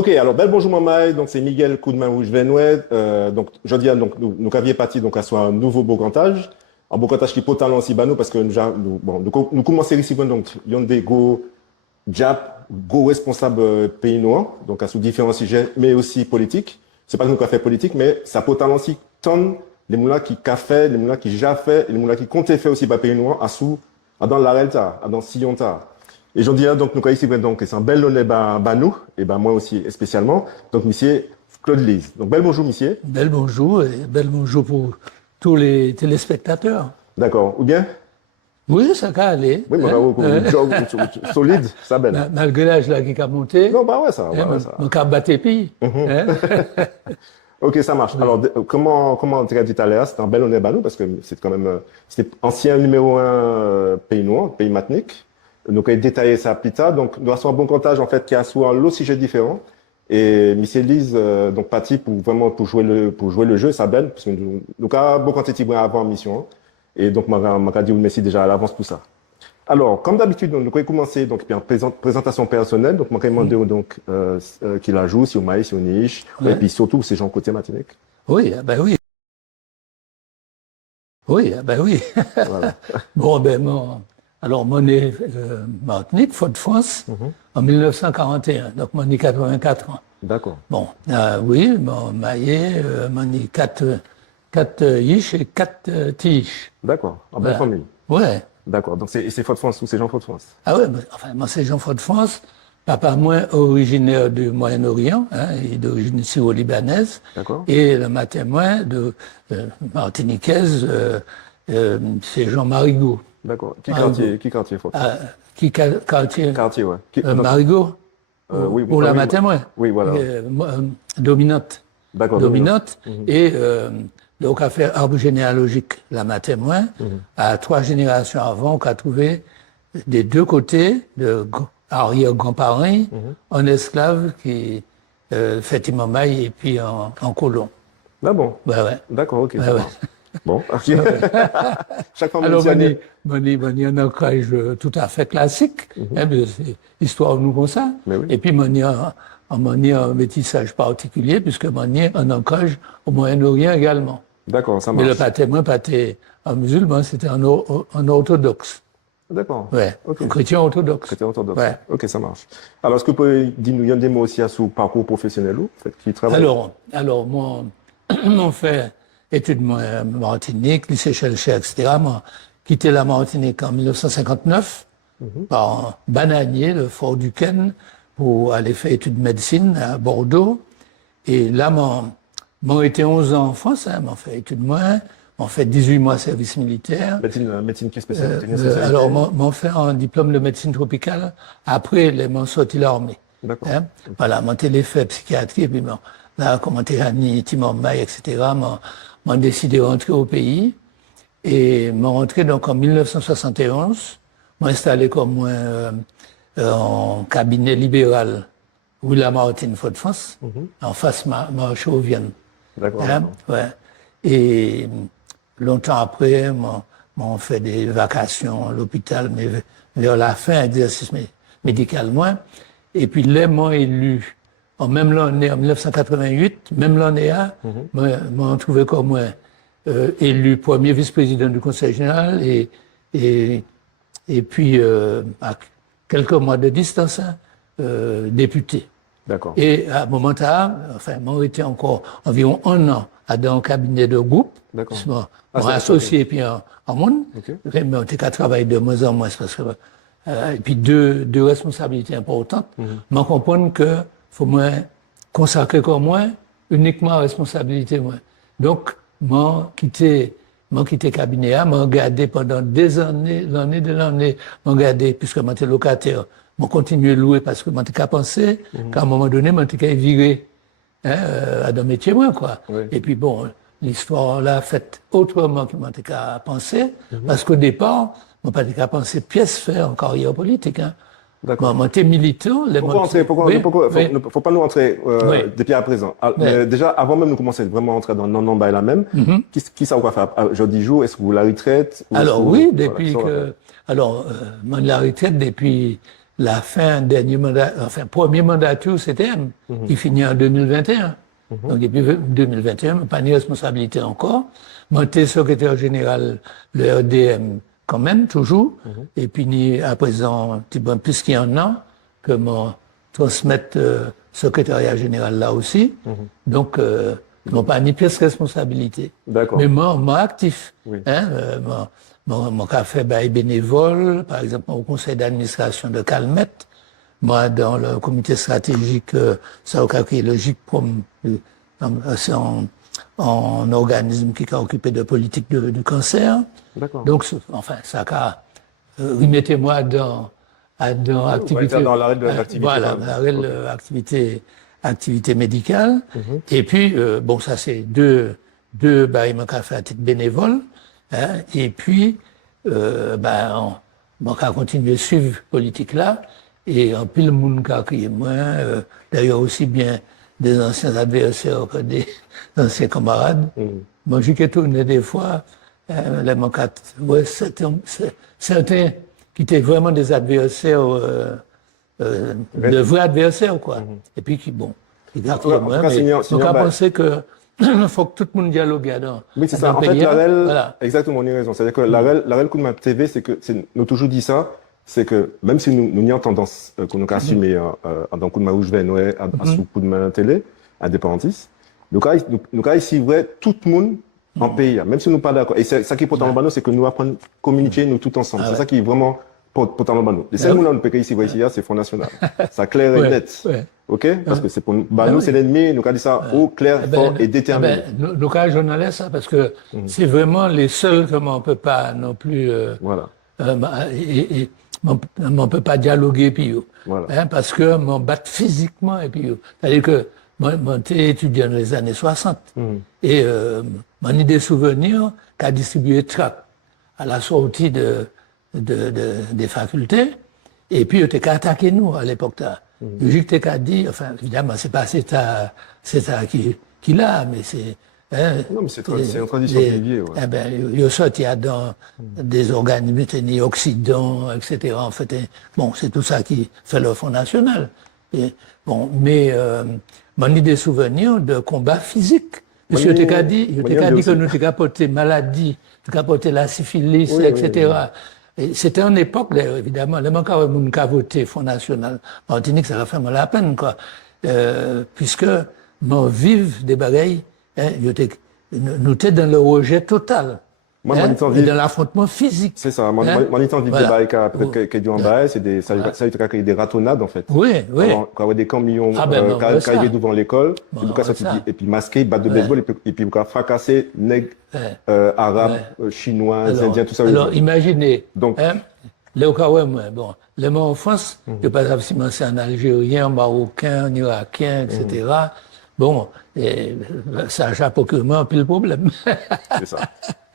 Ok, alors bel bonjour Mamaï, donc c'est Miguel Coudemain Rouge Venouet. Donc je dis donc nous avions parti donc à soit un nouveau bocantage, un bocantage qui peut talent aussi banou parce que nous commençons ici donc il y a des go Jap, go responsable pays noirs donc à sous différents sujets mais aussi politiques. C'est pas que nous avons fait politique mais ça peut talent aussi ton les moulins qui café, les moulins qui ja fait, les moulins qui comptaient fait aussi par pays noirs à sous dans la Relta, dans Sillonta. Et j'en dis donc nous ici donc c'est un bel honnête nous et ben moi aussi spécialement donc monsieur Claude Lise. Donc bel bonjour monsieur. Bel bonjour et bel bonjour pour tous les téléspectateurs. D'accord. Ou bien? Oui, ça va aller. Oui, mais job solide, ça belle. Malgré l'âge là qui a monté. Non, bah ouais ça, ouais, ça. On a battu pays. Ok, ça marche. Oui. Alors comment on t'a dit tout à l'heure, c'est un bel honnête nous parce que c'est quand même c'était ancien numéro un pays noir, pays matnique. Donc, il a détaillé ça plus tard. Donc, nous avons un bon comptage, en fait, qui a souvent l'autre sujet différent. Et Miss Lise, donc, parti pour vraiment, pour jouer le jeu, ça belle, parce que nous avons bon quantité avant mission. Hein. Et donc, m'a dit merci déjà à l'avance pour ça. Alors, comme d'habitude, nous avons commencé, donc, puis en présentation personnelle. Donc, m'a demandé, donc, qui la joue, si au maïs, si au niche. Ouais. Et puis surtout, ces gens côté matinique. Oui, ben oui. Oui, ben oui. Voilà. Bon, ben, alors, mon est Martinique, Fort-de-France, en 1941, donc mon est 84 ans. D'accord. Bon, oui, mon maillé, mon est 4 yish et 4 tiges. D'accord, en bonne famille. Ouais. D'accord, donc c'est Fort-de-France ou c'est Jean Fort-de-France? Ah ouais, enfin, moi c'est Jean Fort-de-France, papa moi originaire du Moyen-Orient, hein, et d'origine syro-libanaise. D'accord. Et le matin moi de martiniquaise, c'est Jean Marigot. D'accord. Qui quartier Fort-de-France? Qui quartier? Quartier, ouais. Marigot. Oui, ou la matin moi. Oui, voilà. Dominante. D'accord. Dominante. Et le café arbre généalogique, la matin moi, à 3 générations avant, on a trouvé des deux côtés de arrière-grands-parents un esclave qui fait Imamaï et puis en colon. Ah bon? Ouais. D'accord, ok. Ouais. Bon, ok. Chaque fois, alors, il y a un ancrage tout à fait classique, hein, c'est histoire nous comme ça. Oui. Et puis, il y a un métissage particulier, puisque il y a un ancrage au Moyen-Orient également. D'accord, ça marche. Mais le pâté en musulman, c'était un orthodoxe. D'accord. Ouais. Okay. Un chrétien orthodoxe. Chrétien orthodoxe. Ouais. Ok, ça marche. Alors, est-ce que vous pouvez dire des mots aussi à son parcours professionnel ou qui travaille? Alors, moi, mon fait études Martinique, lycée Chelcher, etc. Moi, quitté la Martinique en 1959 par Bananier, le Fort Duquesne, pour aller faire études de médecine à Bordeaux. Et là, m'ont été 11 ans en France, hein, m'ont fait études m'ont fait 18 mois service militaire. Médecine qui est spéciale? Alors, m'ont fait un diplôme de médecine tropicale. Après, m'ont sorti l'armée. D'accord. Hein? Voilà, m'ont fait psychiatrie, et puis là, commenté à Timor Maï, etc. M'ont décidé de rentrer au pays et m'ont rentré donc en 1971, m'ont installé comme en cabinet libéral où la Martine Fort-de-France, en face marché aux Viennes. D'accord. Hein? Ouais. Et longtemps après, m'ont fait des vacations à l'hôpital, mais vers la fin, exercice médical moins. Et puis là, m'ont élu. Même l'année, en 1988, même l'année m'ont trouvé comme moi élu premier vice-président du Conseil général et puis, à quelques mois de distance, député. D'accord. Et à un moment là, enfin, m'ont été encore environ 1 an dans un cabinet de groupe. D'accord. Mon associé, puis en monde. Okay. Mais on était qu'à travailler de moins en moins, parce que, et puis deux responsabilités importantes. M'en comprendre que faut moi consacrer comme moi uniquement à responsabilité moi. Donc m'en quitté cabinet m'en gardé pendant des années, l'année m'en gardé puisque m'en était locataire, m'en continué louer parce que m'en était qu'à penser qu'à un moment donné m'en était qu'à virer à dans métier moi quoi. Oui. Et puis bon, l'histoire là faite autrement que m'en était qu'à penser parce qu'au départ m'en pas été qu'à penser pièce faire en carrière politique hein. D'accord. Moi, t'es militant. Faut pas nous rentrer depuis à présent. Mais déjà, avant même de commencer vraiment à rentrer dans non et la même, qui ça va faire jeudi jour? Est-ce que vous la retraite? Alors oui, depuis que, alors, la retraite depuis la fin, dernier mandat, enfin, premier mandat tout, c'était qui finit en 2021. Donc, depuis 2021, pas ni responsabilité encore. Moi, j'étais secrétaire général, le RDM, quand même, toujours. Et puis, ni, à présent, un petit peu plus qu'il y en a, que mon transmettre secrétariat général là aussi. Donc, non pas ni pièce responsabilité. D'accord. Mais moi actif. Oui. Hein, mon café bénévole, par exemple, au conseil d'administration de Calmette. Moi, dans le comité stratégique, ça a logique c'est en organisme qui est occupé de politique du cancer. D'accord. Donc, enfin, ça a, remettez-moi dans activité. Dans l'arrêt de l'activité. Voilà, l'arrêt de activité médicale. Et puis, bon, ça, c'est deux mon café à titre bénévole. Hein, et puis, on a continué à suivre politique là. Et en pile, le monde qui a crié moins, d'ailleurs aussi bien des anciens adversaires que des anciens camarades. Moi, j'ai tourné des fois, les manquates, ouais, certains qui étaient vraiment des adversaires, de vrais adversaires, quoi. Et puis qui, bon, qui a crié moins. Donc, à penser que il faut que tout le monde dialogue là-dedans. Oui, c'est ça. En fait, l'AREL, exactement, on a raison. C'est-à-dire que l'AREL Coup de main TV, c'est que, nous toujours dit ça, c'est que même si nous n'y avons tendance qu'on a assumé dans Coup de main où je vais, à sous Coup de main télé, indépendantiste, nous avons ici vrai tout le monde en pays, même si nous pas d'accord. Et c'est ça qui est important dans nous, c'est que nous apprenons à communiquer nous tous ensemble. C'est ça qui est vraiment important dans nous. Les seuls gens qui ici c'est Front National. Ça clair et net. OK? Parce que c'est pour nous, nous c'est l'ennemi, nous avons dit ça haut, clair, fort et déterminé. Nous avons journalistes, parce que c'est vraiment les seuls que on peut pas non plus, voilà. On peut pas dialoguer puis voilà. Hein, parce que m'en bat physiquement et puis c'est-à-dire que moi j'étais étudiant dans les années 60 et mon idée souvenir qu'a distribué tract à la sortie des facultés et puis il qu'à attaquer nous à l'époque là. J'ai qu'à dit, enfin évidemment c'est pas c'est qui l'a, mais c'est non, mais c'est une tradition privée. Ouais. Eh ben, il y a sorti dans des organismes tenus Occident, etc. En fait, bon, c'est tout ça qui fait le Front National. Et, bon, mais mon idée souvenir de combat physique. Monsieur Teka dit que nous avons porté maladie, nous avons porté la syphilis, etc. Et c'était une époque, évidemment, les manquants ont voté Front National. Martinique, ça a fait mal la peine, quoi. Puisque, mon vive des bagailles, nous étions dans le rejet total. Moi, dans l'affrontement physique. C'est ça. Moi, étant vivre des bagarres, peut-être qu'il y a du en bas, ça a été des ratonnades, en fait. Oui. Quand il y a des camions, qui arrivaient devant l'école, et puis masqués, battre de baseball, et puis fracasser, nègres, arabes, chinois, indiens, tout ça. Alors, imaginez. Donc, bon, les morts en France, je ne sais pas si c'est un Algérien, Marocain, un Irakien, etc. Bon, ça a chapeau que moi, puis le problème. C'est ça.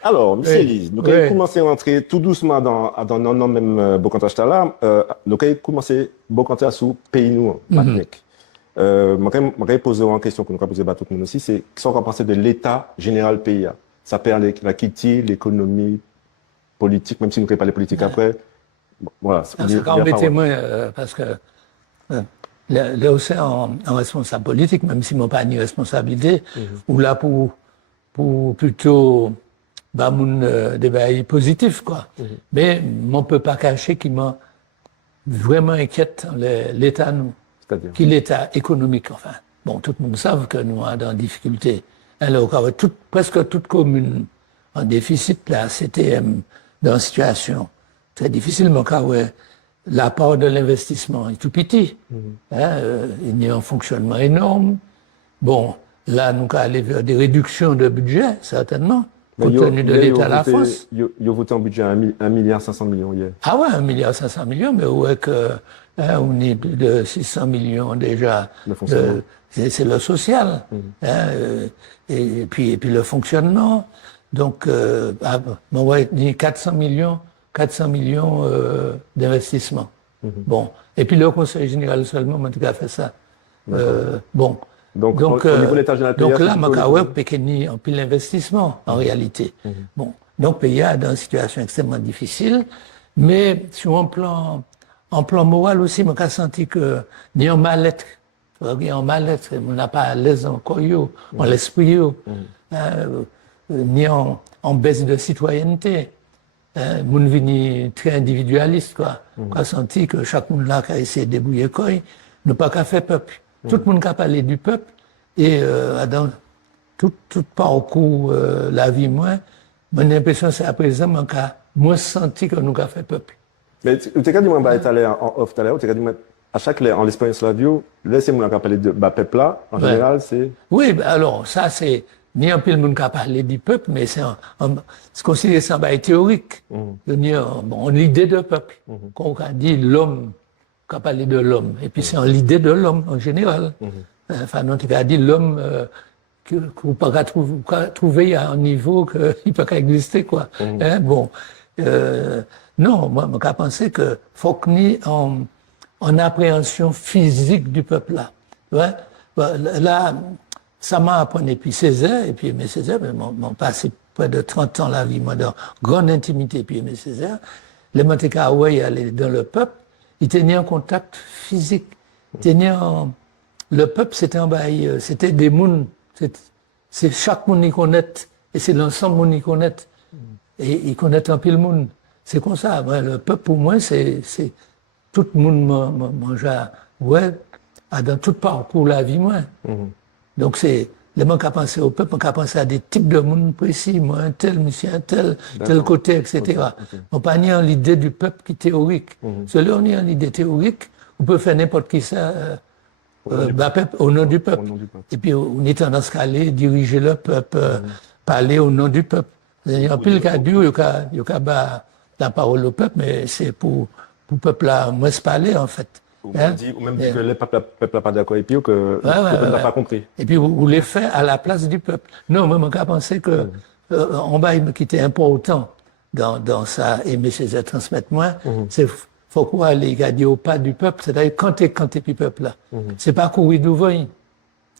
Alors, M. Elise, nous avons commencé à rentrer tout doucement dans non même Bocantach là. Nous avons commencé Bocantach sous pays nous, Martinique. Je poser une question que nous avons posée à tout le monde aussi, c'est qu'est-ce qu'on pense de l'état général pays? Ça perd la quitte, l'économie politique, même si nous ne pas les politiques après. Bon, voilà. C'est quand même témoin, parce que là aussi en responsable politique, même si mon pas ni responsabilité, ou là pour plutôt des bails positifs, quoi. Mais on ne peut pas cacher qu'il m'a vraiment inquiète l'état, nous. C'est-à-dire? Qui l'état économique, enfin. Bon, tout le monde sait que nous sommes dans difficulté. Alors, presque toute commune en déficit, là, c'était dans une situation très difficile, mais quand la part de l'investissement est tout petit. Il y a un fonctionnement énorme. Bon, là, nous allons aller vers des réductions de budget, certainement. Compte tenu de l'État de la France. Il a voté un budget à 1,5 milliard hier. Ah ouais, 1,5 milliard, mais ouais que on est plus de 600 millions déjà. C'est le social. Et puis le fonctionnement. Donc, ouais, 400 millions d'investissement. Bon. Et puis le Conseil général seulement, en tout cas, fait ça. Bon. Donc au niveau de l'État général, donc là, Makawe Pékeni en pile l'investissement, en réalité. Bon. Donc, pays est dans une situation extrêmement difficile, mais sur un plan en plan moral aussi, moi, j'ai senti que, ni en mal-être, en mal-être, on n'a pas à l'aise en corps, en l'esprit, ni en baisse de citoyenneté. Moun vini très individualiste, quoi. J'ai senti que chaque monde là qui a essayé de débrouiller quoi, n'a pas qu'à faire peuple. Tout le monde qui a parlé du peuple, et dans tout parcours la vie, moi, mon impression c'est à présent, moi, senti que nous avons fait peuple. Mais tu as dit, moi, est allé en off tout à l'heure, tu as dit, à chaque en l'expérience la vie, laissez moi parler de peuple là, en général, c'est. Oui, alors, ça, c'est, ni un peu le monde qui a parlé du peuple, mais c'est considéré ça théorique. Bon, l'idée de peuple. Quand on a dit l'homme, on a parlé de l'homme. Et puis c'est l'idée de l'homme en général. Enfin, non, tu as dit l'homme qu'on ne peut pas trouver à un niveau qu'il ne peut pas exister, quoi. Bon. Non, moi, j'ai pensé que faut que nous en appréhension physique du peuple là. Ouais? Là, ça m'a appris, et puis Césaire, et puis Aimé Césaire, m'ont passé près de 30 ans la vie, moi, dans grande intimité, et puis Aimé Césaire. Les Montécaouais allaient dans le peuple, ils tenaient en contact physique. Le peuple, c'était des mouns, c'est chaque monde y connaît, et c'est l'ensemble monde y connaît. Et ils connaissent un peu le monde. C'est comme ça. Ouais, le peuple, pour moi, c'est tout le monde mange dans tout parcours la vie, moi. Donc, c'est les gens qui ont pensé au peuple, qui ont pensé à des types de monde précis, moi, un tel, monsieur, un tel côté, etc. On pas ni en l'idée du peuple qui est théorique. Celui-là, on est en l'idée théorique, on peut faire n'importe qui ça, au nom du peuple. Et puis, on est tendance qu'à aller diriger le peuple, parler au nom du peuple. Il y a un peu le cas dur, il y a la parole au peuple, mais c'est pour le peuple là, moins se parler, en fait. Ou même dit que le peuple n'a pas d'accord et puis que le peuple n'a pas compris. Et puis vous les faites à la place du peuple. Non, moi, j'ai pensé que en bas, qui était important dans ça, aimer ses transmettre moi, c'est faut quoi aller garder au pas du peuple, c'est-à-dire quand t'es plus peuple là. C'est pas courir d'ouvrir,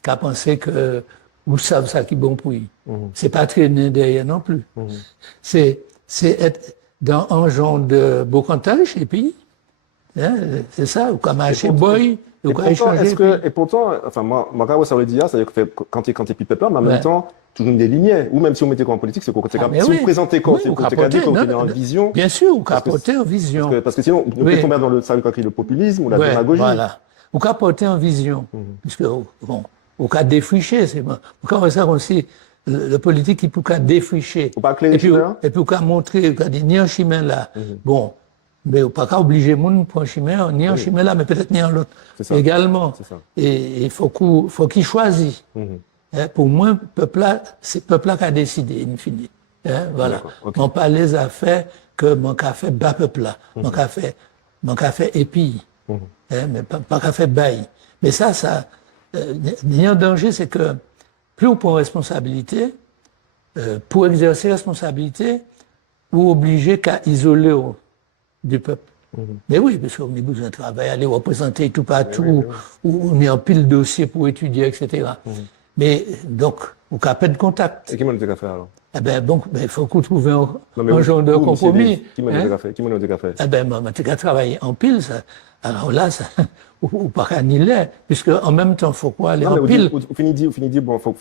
qu'à penser que vous savez ça qui est bon pour lui. C'est pas traîner derrière non plus. C'est être dans un genre de beau cantage et puis c'est ça, ou comme acheter boy, ou comme échanger. Et pourtant, enfin, moi, ça veut dire, c'est-à-dire que quand t'es plus peuple, mais en même temps, toujours des lignées. Ou même si on mettait quoi en politique, c'est qu'on si vous présentez quoi, c'est qu'on est en vision. Bien sûr, ou capoter en vision. Parce que sinon, on peut tomber dans le populisme ou la démagogie. Voilà. Ou capoter en vision. Puisque, bon, au cas défricher, c'est bon. Quand ça aussi, le politique, il peut qu'à défricher. Ou pas clairer et puis, au cas montrer, au cas dire, ni un chemin là. Bon. Mais on ne peut pas obliger les gens pour un chemin, ni un chemin là, mais peut-être ni un l'autre également. Et il faut qu'il choisisse. Pour moi, c'est le peuple là qui a décidé, in fine. Voilà. On pas les affaires que mon café bas peuple là. Mon café épi. Mais pas café bail. Mais ça, il y a un danger, c'est que plus on prend responsabilité, pour exercer responsabilité, ou obligé qu'à isoler du peuple. Mais oui, parce qu'on a besoin de travail, aller représenter tout partout, où on est en pile de dossiers pour étudier, etc. Mais donc, on n'a pas de contact. Et qui m'a dit qu'à faire alors? Eh ben, bon, il faut qu'on trouve un genre de compromis. Qui m'a dit qu'à faire? Eh ben, on a travailler en pile, ça. Alors là, ça, ou pas qu'à ni l'air, puisque en même temps, il faut quoi aller en pile. Vous finissez, bon, faut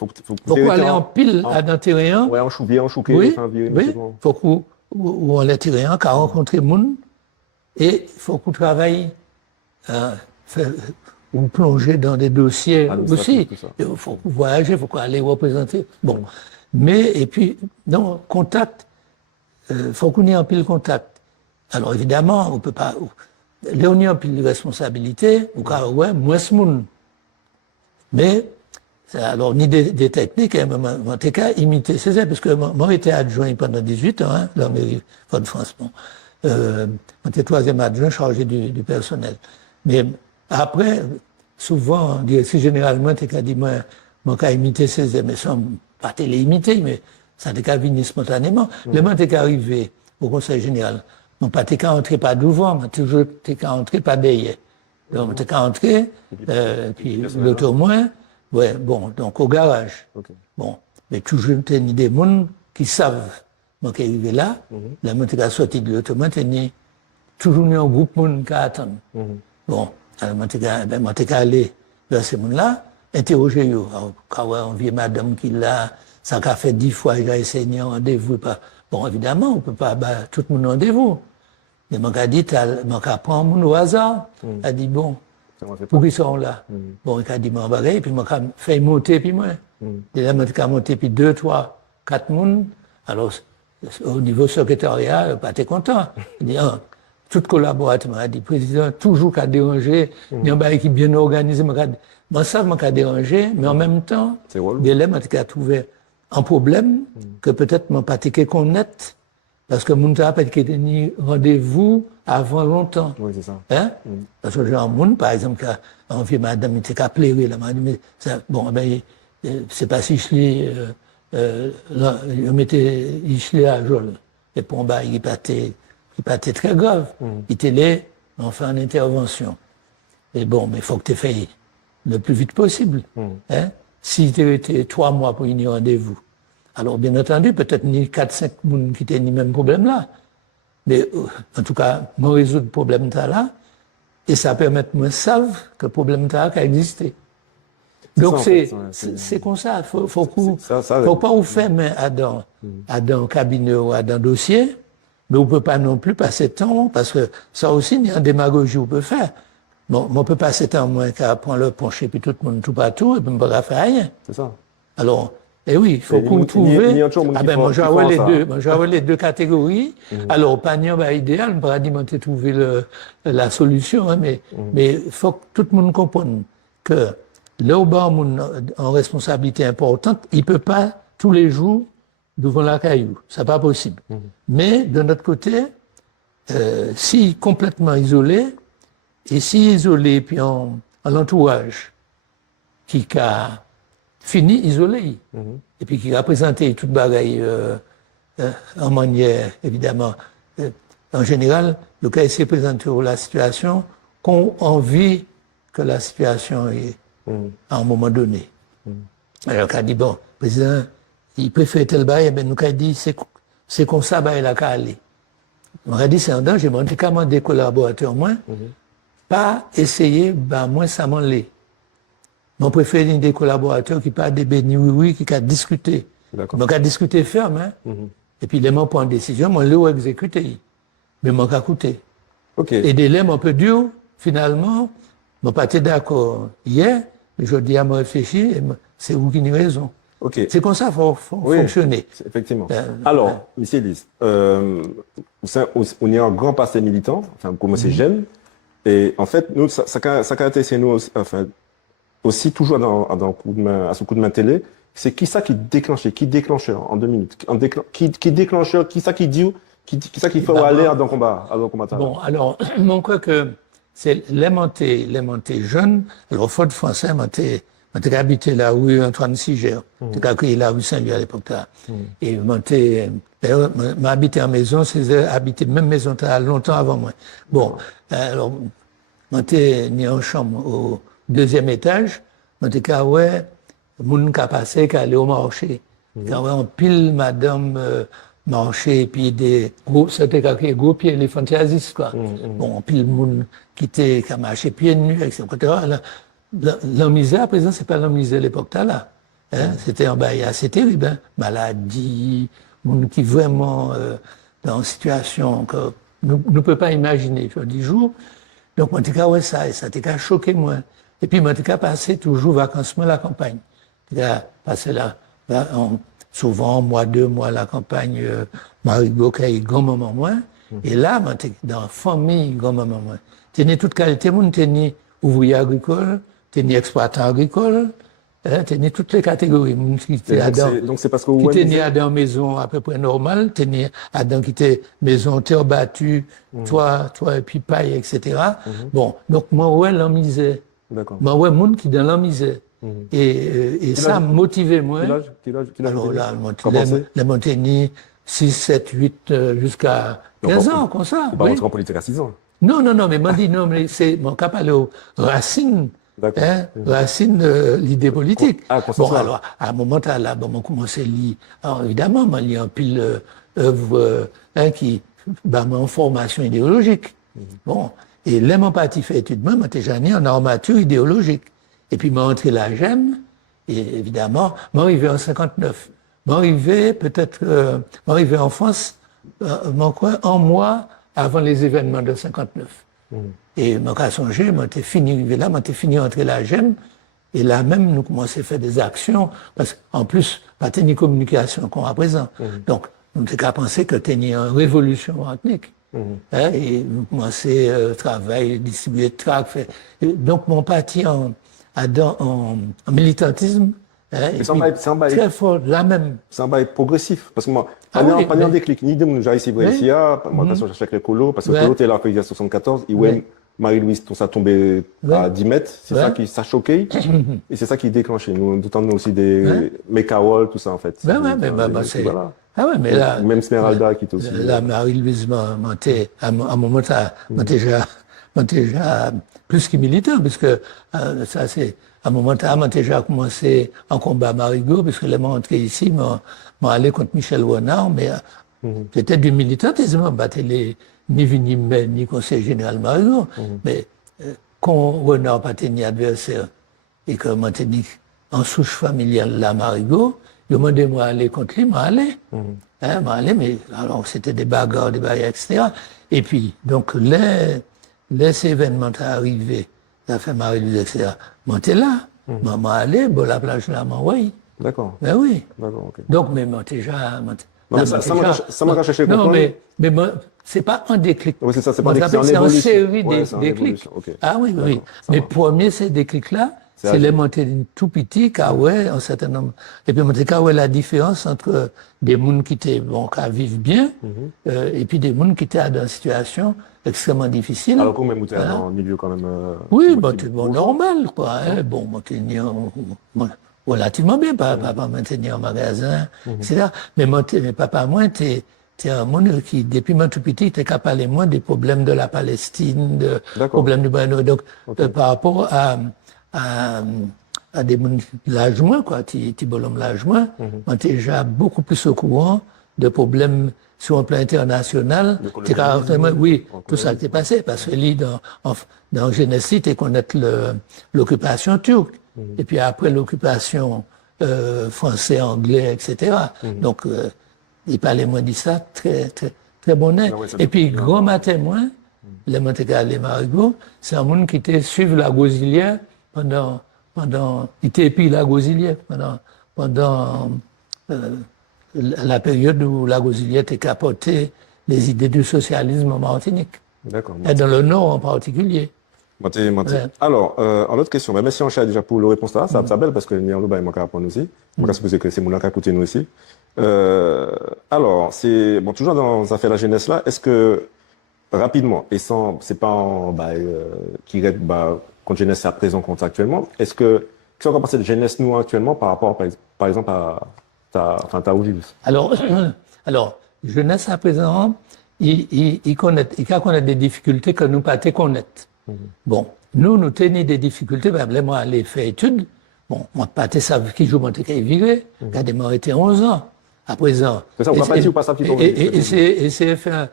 aller en pile à l'intérieur. Ouais, en chouquet, oui, faut qu'on à l'intérieur, qu'à rencontrer le monde. Et il faut qu'on travaille, ou plonger dans des dossiers aussi. Il faut voyager, il faut aller représenter. Bon. Mais, et puis, non, contact, faut qu'on ait un pile contact. Alors évidemment, on peut pas, là on a un pile de responsabilité, ou car, moins ce monde. Mais, alors, ni des techniques, en tout cas, imiter Césaire, parce que moi, j'étais adjoint pendant 18 ans, dans la mairie de France. Bon. J'étais troisième adjoint chargé du personnel. Mais après, souvent, si généralement, t'es qu'à dire, moi, qu'à imiter Césaire, mais sans pas télé-imiter, mais ça t'es qu'à venir spontanément. Le moment t'es qu'à arriver au conseil général, non pas t'es qu'à entrer pas devant, mais toujours t'es qu'à entrer pas derrière. Donc, t'es qu'à entrer, puis l'autre moins, bon, donc au garage. Bon, mais toujours t'es des gens qui savent. Donc, arrivé là, la montée a sorti de l'automate, toujours un groupe monde qui attend. Bon, alors, moi, t'es allé vers ces monde-là, interroger eux. Quand on vit madame qui l'a, ça a fait 10 fois, il a essayé un rendez-vous. Bon, évidemment, on peut pas, tout le monde rendez-vous. Mais mon gars dit, mon gars prend mon au hasard. Il a dit, bon, pour qu'ils sont là. Bon, il a dit, mon bagage, puis mon gars fait monter, puis moi. Et là, mon gars monté, puis 2, 3, 4 monde. Alors, au niveau secrétariat, pas t'es content. Il dit, tout collaborateur m'a dit, président, toujours qu'à déranger, il y a un bail qui est bien organisé, moi, ça m'a dérangé, mais en même temps, il y a m'a trouvé un problème que peut-être m'a pas été connaître, parce que mon n'a pas été rendez-vous avant longtemps. Oui, c'est ça. Hein? Parce que genre, moun, par exemple, quand on vit madame, il était qu'à pleurer, là, m'a dit, mais ça, bon, ben, c'est pas si je l'ai, je mettais, je l'ai à Jol. Et pour un bail, il pas très grave. Il était là, on fait une intervention. Et bon, mais il faut que tu fait le plus vite possible. Hein? Si tu étais 3 mois pour y rendez-vous. Alors, bien entendu, peut-être ni 4-5 personnes qui étaient ni même problème là. Mais, en tout cas, moi, résoudre le problème là, et ça permet de me savoir que le problème là a existé. Donc, c'est comme ça. Faut pas vous faire main à dans cabinet ou à dans dossier. Mais on peut pas non plus passer temps, parce que ça aussi, il y a une démagogie on peut faire. Bon, on peut passer temps moins qu'à prendre le pencher, puis tout le monde tout partout, et puis on ne peut pas faire rien. C'est ça. Alors, oui, il faut qu'on trouve. Moi, j'avais les deux catégories. Alors, pas idéal, on pourra dire, que trouver la solution, hein, mais il faut que tout le monde comprenne que là où en responsabilité importante, il peut pas tous les jours devant la caillou. C'est pas possible. Mais, de notre côté, si complètement isolé, et si isolé, puis en l'entourage, qui a fini isolé, et puis qui a présenté toute bagaille en manière, évidemment, en général, le cas s'est présenté pour la situation qu'on envie que la situation est à un moment donné. Alors, qu'a dit, bon, président, il préfère tel bail, ben, nous, qu'a dit, c'est comme ça, ben, il a qu'à aller. On a dit, c'est un danger, mais on dit, comment des collaborateurs, moins, pas essayer, ben, moins, ça m'en l'est. On préfère des collaborateurs qui parlent des bénis, oui, qui ont discuté. Donc, à discuter ferme, hein. Et puis, les gens prennent une décision, moi, l'eau exécuté. Mais, moi, qu'à coûter. Et des lemmes un peu durs, finalement, moi, pas été d'accord hier, mais je dis à me réfléchir, c'est vous qui avez raison. C'est comme ça qu'il faut fonctionner. Effectivement. Alors, M. Ellis, on est un grand passé militant, enfin, vous commencez jeune, et en fait, nous, ça caractérise nous, enfin, aussi toujours dans coup de main, à ce coup de main télé, c'est qui ça qui déclencheur en 2 minutes, qui déclencheur, qui ça qui dit, qui ça qui fait aller dans le combat, Bon, alors, mon quoi que c'est les montées jeunes, alors faute français, monté habité la rue Antoine Siger, j'ai accueilli la rue Saint-Louis à l'époque là, et monté, d'ailleurs, m'a habité en maison, c'est habité même maison longtemps avant moi. Bon, alors, monté ni en chambre au 2e étage, monté ouais, moun ka passé, ka aller au marché, quand on pile madame marché, et puis des gros, c'était quelques gros pieds éléphantiasis, quoi. Bon, pile moun qui était, qui a marché pieds nus, etc. La misère, à présent, c'est pas la misère à l'époque là. Hein? C'était un bail assez terrible, hein? Maladie, moun qui vraiment, dans une situation que nous ne pouvons pas imaginer, sur 10 jours. Donc, en tout cas, ouais, ça t'a choqué, moi. Et puis, en tout cas, passer toujours vacances, moi, la campagne. En tout cas, passer là, souvent, mois, 2 mois, la campagne, Marigot, grand moment, moi. Et là, dans la famille, grand moment, moi. Tenez toute qualité, moun, tenez ouvrier agricole, tenez exploitant agricole, tenez toutes les catégories. Donc, c'est parce que vous qui tenez à dans maison à peu près normale, tenez à dans qui était maison terre battue, toit, et puis paille, etc. Bon, donc, moi, ouais, la misère. D'accord. Moi, ouais, moun qui dans la misère. Et ça motivait moi. Quel âge alors là, les montagnes 6, 7, 8, jusqu'à 15 ans, comme ça. Vous pas rentrer en politique à 6 ans. Non, mais m'a dit, non, mais c'est mon cap aller aux racines, racines l'idée politique. Bon, alors, à un moment là, bon, on commençait à lire. Alors, évidemment, on lit un pile œuvre, qui, en formation idéologique. Bon. Et là, mon parti fait études, moi, j'étais déjà né en armature idéologique. Et puis, m'a entré la GEM, et évidemment, m'arrivé en 59. M'arrivé peut-être, m'arrivé en France, un mois avant les événements de 59. Et m'a qu'à songer, m'étais fini arrivé là, m'étais fini entrer la GEM, et là même, nous commençons à faire des actions, parce qu'en plus, pas de communication qu'on a présent. Donc, nous n'avons qu'à penser que c'était une révolution ethnique. Hein, et nous commençons à travailler, distribuer de tracts. Donc, mon parti en militantisme, hein, et puis, très fort, là même. C'est un bail progressif. Parce que moi, Ah pas oui, un déclic, ni de nous ici, ici, moi, quand je cherche le colo, parce que le colo, t'es là, en 74, et ouais, Marie-Louise, tout ça tombé à 10 mètres, c'est ça qui, ça choqué, et c'est ça qui déclenché. Nous, tout le temps, nous aussi des Mekawol, tout ça, en fait. C'est, ah ouais, mais là. Même Smeralda qui est aussi. Là, Marie-Louise m'était, à un moment, m'a déjà plus que militant, parce que, ça, c'est, à un moment, m'a déjà commencé en combat à Marigot, parce que là, m'a entré ici, m'a allé contre Michel Renard, mais, c'était du militantisme, m'a battu ni Vini ni conseil général Marigot, mais, quand Renard pas ni adversaire, et que m'a tenu en souche familiale là, Marigot, il m'a demandé moi aller contre lui, mais alors c'était des bagarres, etc. Et puis, donc, les événements sont arrivés, la fin Marie-Louise, etc. Moi, t'es là, maman allait, bon, la plage là, moi, oui. D'accord. Ben oui. D'accord, ok. Donc, mais moi, déjà. Non, mais ça m'a cherché non, mais c'est pas un déclic. Oui, c'est ça, c'est pas un déclic, c'est une série de déclics. Okay. Ah oui, oui. Mais premier, ces déclics-là, c'est les montées tout petit, car ouais, un certain nombre. Et puis, montées, car ouais, la différence entre des gens qui étaient, bon, qui vivent bien, et puis des gens qui étaient dans une situation extrêmement difficile. Alors, quand même, vous êtes dans un milieu quand même. Oui, bon, normal, quoi. Hein, bon, relativement bien, pas maintenir un magasin, etc. Mais papa, moi, t'es un monde qui, depuis mon tout petit, t'es capable de parler moins des problèmes de la Palestine, des problèmes du Brésil. Donc, par rapport à des l'âge moins, quoi, ti bolom l'âge moins, on était déjà beaucoup plus au courant de problèmes sur un plan international. Oui, tout ça qui est passé, parce que dans Genesis, tu connais l'occupation turque. Et puis après l'occupation français, anglais, etc. Donc, il parlait moins de ça, très, très, très bon nez. Et puis, grand matin moins, les Montégal et Marigot, c'est un monde qui était suivre la Gosilière pendant, il était puis la Gosilière pendant la période où la Gosilière était capoté les idées du socialisme en Martinique. D'accord. Et dans le Nord en particulier. Ouais. Alors, en autre question, merci en chat déjà pour la réponse là, ça belle parce que nous avons manqué à répondre aussi. Moi, je suppose que c'est mon cas écouter nous aussi. Alors, c'est bon toujours dans l'affaire de la jeunesse là. Est-ce que rapidement et sans, c'est pas en qui reste quand jeunesse est à présent contractuellement. Est-ce que qu'est-ce qu'on pense de jeunesse nous actuellement par rapport par exemple à ta ogive? Alors jeunesse à présent, il connaît des difficultés que nous pas connaître. Bon, nous tenons des difficultés, vraiment aller faire études. Bon, moi, pas savent qui joue mon téléphone viré, quand il m'a été 11 ans. À présent. C'est ça, on va pas dire ou pas ça, et c'est faire,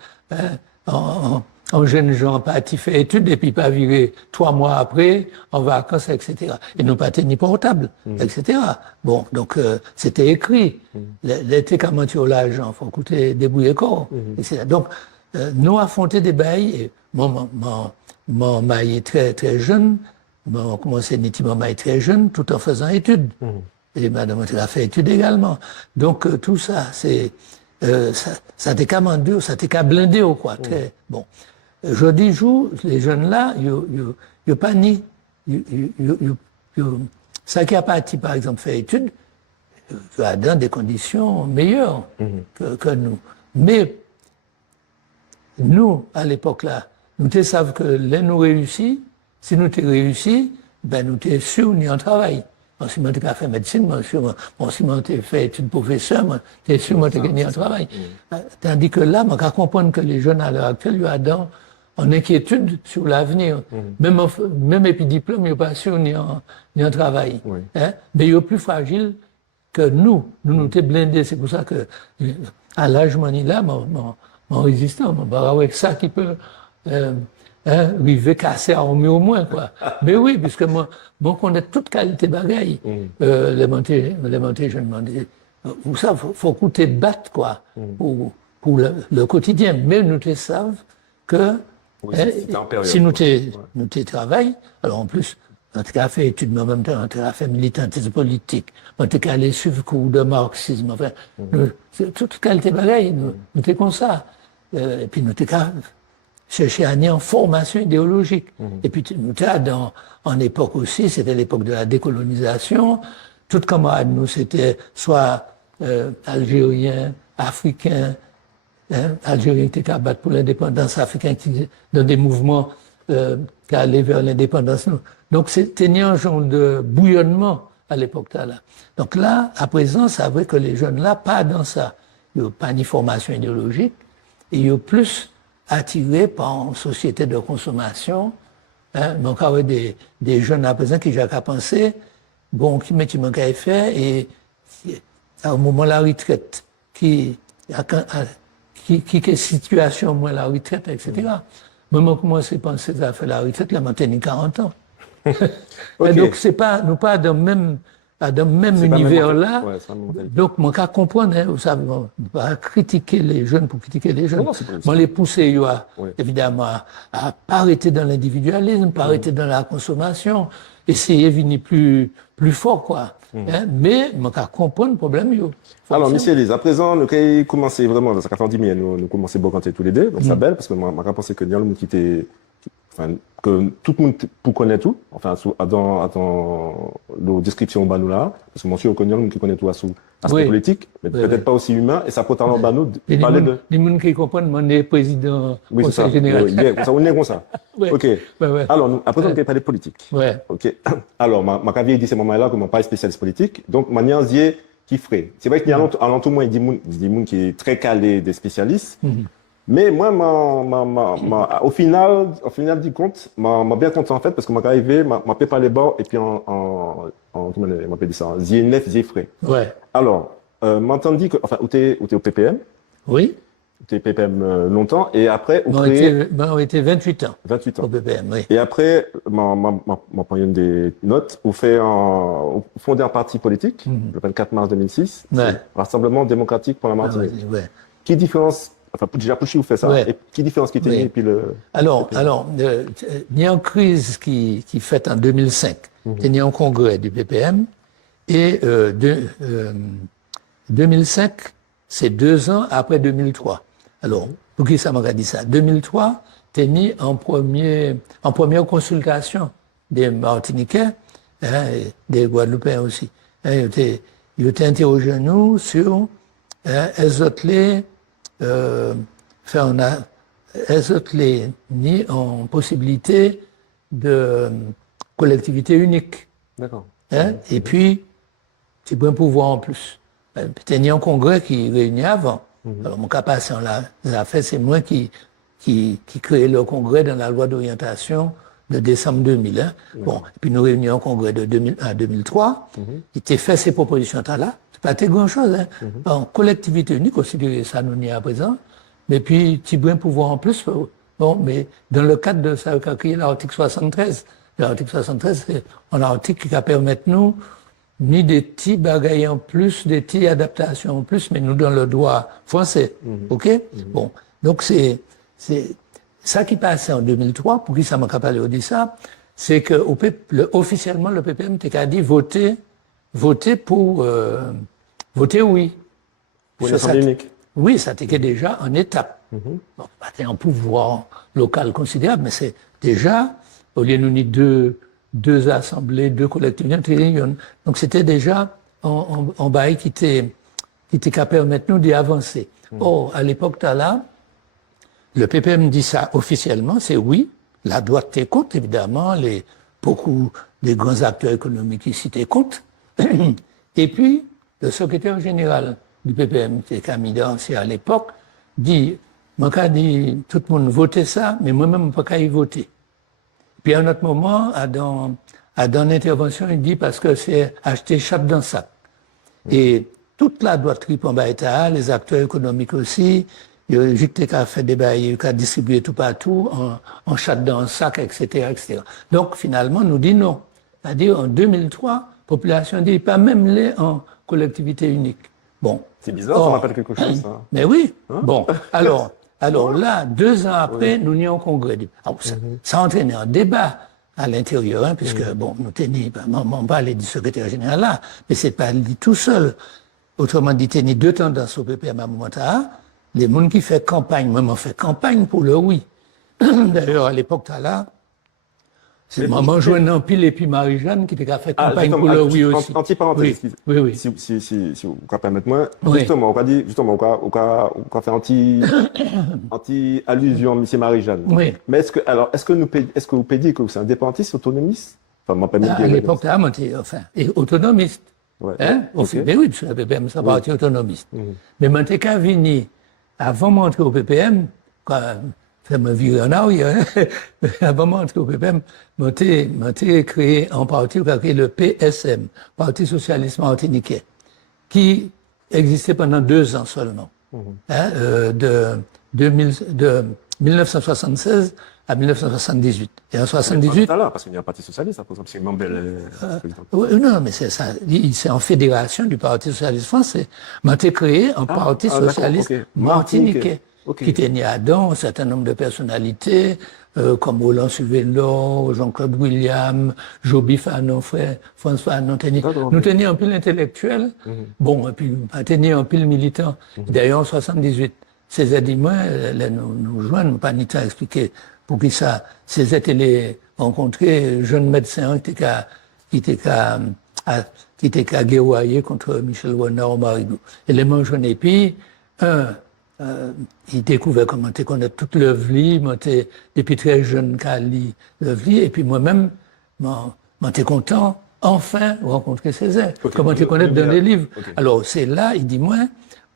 en jeune gens, pas fait études, et puis pas viré 3 mois après, en vacances, etc. Et nous pas ni portable, etc. Bon, donc, c'était écrit. L'été, quand tu as l'argent, faut écouter, débrouiller corps, etc. Donc, nous affronter des bails, et mon maille très, très jeune, on commençait nettement maille très jeune, tout en faisant études. Et madame a fait études également. Donc, tout ça, c'est, ça t'est qu'à mandur, ça t'est qu'à blinder ou quoi. Très, bon. Jeudi jour, les jeunes là, ils pas ni, ça qui a parti, par exemple, faire études, dans des conditions meilleures que nous. Mais, nous, à l'époque là, nous te savons que les nous réussis, si nous te réussi, ben nous te sûr ni en travail. Bon, si moi t'ai fait médecine, si moi t'ai fait études professeur, moi t'es sûr moi t'ai gagné un travail. Tandis que là, moi, qu'à comprendre que les jeunes à l'heure actuelle, ils ont en inquiétude sur l'avenir. Même épi diplôme, ils sont pas sûrs ni en travail. Hein? Mais ils sont plus fragiles que nous. Nous t'es blindés. C'est pour ça que, à l'âge là, mon résistant, avec ça qui peut, il veut casser armée au moins, quoi. Mais oui, puisque moi, bon, qu'on a toute qualité bagaille. Les montées, je me demandais, vous savez, faut coûter battre, quoi, pour le quotidien. Mais nous te savons que, Oui, c'était en période, si nous quoi. nous te travaillons, alors en plus, on t'a fait études, mais en même temps, on t'a fait militantisme politique, on t'a allé suivre cours de marxisme, enfin, toute qualité bagaille, nous t'es comme ça. Et puis nous t'es chercher à aller en formation idéologique. Et puis nous t'es en époque aussi, c'était l'époque de la décolonisation, tout camarades, nous, c'était soit algériens, africains, Algériens qui étaient à battre pour l'indépendance, africains qui dans des mouvements qui allaient vers l'indépendance. Donc c'était un genre de bouillonnement à l'époque là. Donc là, à présent, c'est vrai que les jeunes là, pas dans ça. Ils n'ont pas ni formation idéologique et ils sont plus attirés par une société de consommation. Donc il y a des jeunes à présent qui j'ai qu'à penser, bon, qui mettent mon qu'à faire et au moment de la retraite, qui situation, moi, la retraite, etc. Moi, commencé à penser à faire la retraite, là, maintenant, j'ai 40 ans. Ok. Et donc, nous pas dans le même C'est pas univers-là. ouais, c'est pas la même mentalité. Donc, moi, qu'à comprendre, vous savez, on ne pas critiquer les jeunes pour critiquer les jeunes. Non, c'est pas ça. Moi, les pousser, Ouais. évidemment, à pas arrêter dans l'individualisme, pas arrêter dans la consommation, essayer de venir plus fort, quoi. Mais, moi, qu'à comprendre le problème, Alors, Michel Elise, à présent, nous avons commencé vraiment, dans sa 90 000, nous commençons à boire tous les deux, donc ça belle, parce que moi, je pensé que le monde qui était, enfin, que tout le monde pour connaître tout, enfin, dans nos descriptions nous là, parce que moi, je suis connu, qui connaît tout à l'aspect Oui. politique, mais Oui, peut-être oui. pas aussi humain, et ça peut en nous Et parler de. les gens qui comprennent, moi, on est président Oui, c'est ça. conseil général. Oui, bien, ça, on est comme ça. Ouais. Ok. Ouais. Alors, à présent, on va parler politique. Ouais. Ok. Alors, ma cavie dit ces moments-là que je ne suis pas spécialiste politique. Donc, manière dit qui ferait. C'est vrai qu'il y a un tout moins, il dit monde qui est très calé des spécialistes. Mais moi, au final du compte, m'a bien content en fait parce que m'a arrivé, m'a préparé les bords et puis comment on appelle ça, zie neuf, zie frais. Ouais. Alors, m'entendit que, enfin, où t'es au PPM, Oui. t'es PPM longtemps et après, On était 28 ans 28 ans. au BPM, oui. Et après, m'a pris une des notes, vous fondé un parti politique, le 24 mars 2006, Ouais. c'est Rassemblement démocratique pour la Martinique. Ouais. Qui différence, enfin, déjà, pour qui vous faites ça, Ouais. et qui différence qui était Oui. et puis le. Alors, il y a une crise qui fait en 2005. Il y a un congrès du BPM et 2005, c'est 2 ans après 2003. Alors, pour qui ça m'a dit ça? 2003, t'es mis en première consultation des Martiniquais, et des Guadeloupéens aussi. Ils étaient interrogés nous sur elles autres les ni en possibilité de collectivité unique. D'accord. Et puis, c'est bon pouvoir en plus. C'était un congrès qui réunit avant. Alors, mon cas passé, on l'a fait, c'est moi qui créé le congrès dans la loi d'orientation de décembre 2000. Bon, et puis nous réunions un congrès de 2000 à 2003. Il était fait ces propositions-là. C'est pas très grand-chose. En collectivité unique, considéré ça, nous n'y à présent. Mais puis, petit brin pouvoir en plus. Bon, mais dans le cadre de ça, il y a l'article 73. L'article 73, c'est un article qui permet nous ni des petits bagailles en plus, des petites adaptations en plus, mais nous dans le droit français. OK? Bon. Donc c'est ça qui passait en 2003, pour qui ça m'a capable de dire ça, c'est que officiellement le PPM t'a dit voter pour voter oui. Pour une assemblée unique. Oui, ça était déjà en étape. Bon, pas un pouvoir local considérable, mais c'est déjà, au lieu de nous deux assemblées, 2 collectivités, donc c'était déjà en bail qui était capable maintenant d'y avancer. Or, à l'époque là, le PPM dit ça officiellement, c'est oui, la droite t'est contre, évidemment, beaucoup des grands acteurs économiques ici t'est contre. Et puis, le secrétaire général du PPM, qui est Camille Dancy à l'époque, dit, mon cas dit, tout le monde votait ça, mais moi-même, pas qu'à y voter. Puis à un autre moment, dans l'intervention, il dit parce que c'est acheter chape dans sac. Et toute la droite répond les acteurs économiques aussi, j'étais qu'à faire des bails, qu'à distribuer tout partout, en chat dans un sac, etc., etc. Donc, finalement, nous dit non. C'est-à-dire, en 2003, population dit pas même les en collectivité unique. Bon. C'est bizarre, ça m'appelle quelque chose, ça. Mais oui. Bon. Alors là, 2 ans après, nous n'y en congrès. Alors, ça a entraîné un débat à l'intérieur, hein, puisque, bon, nous tenions, on parlait du secrétaire général là, mais c'est pas lui tout seul. Autrement dit, tenir 2 tendances au PPM à Moumanta. Les gens qui font campagne, moi, on fait campagne pour le oui. D'ailleurs, à l'époque, là, c'est maman joignant Pile et puis Marie-Jeanne qui était fait campagne pour le oui aussi. Anti-parenthèse. Oui. Si vous permettez-moi. Oui. Justement, on va faire anti-allusion à M. Marie-Jeanne. Oui. Mais est-ce que vous pouvez dire que c'est indépendantiste, autonomiste? Enfin, moi, pas À l'époque, là, et autonomiste. Ouais. Hein? Okay. Mais oui, parce que le PPM, ça parti autonomiste. Mais moi, j'étais qu'à venir, avant de m'entrer au PPM, quand je me virer en arrière, avant de m'entrer au PPM, j'ai créé un parti qui a créé le PSM, Parti Socialiste Martiniquais, qui existait pendant 2 ans seulement. De 1976 à 1978. Et en 78. Pas là, parce qu'il y a un parti socialiste, par exemple, c'est Mambel. Non, mais c'est ça. C'est en fédération du Parti socialiste français. Mais j'ai créé un Parti socialiste martiniquais, qui était né à Don, un certain nombre de personnalités, comme Roland Suvello, Jean-Claude William, Joby Fanon, François Fanon. Nous tenions un pile intellectuel, bon, et puis nous tenions un pile militant. D'ailleurs, en 78, César dit, moi, nous joignent, pas ni temps expliquer pour qui ça, César les rencontrer, jeune médecin qui était qu'à guerroyer contre Michel Renard au Marigou. Et les manges et puis, il découvrait comment tu connais toute l'œuvre, depuis très jeune qu'à lire l'œuvre, et puis moi-même, j'étais content, enfin, rencontrer César. Comment tu connais dans les livres. Alors, c'est là, il dit, moi,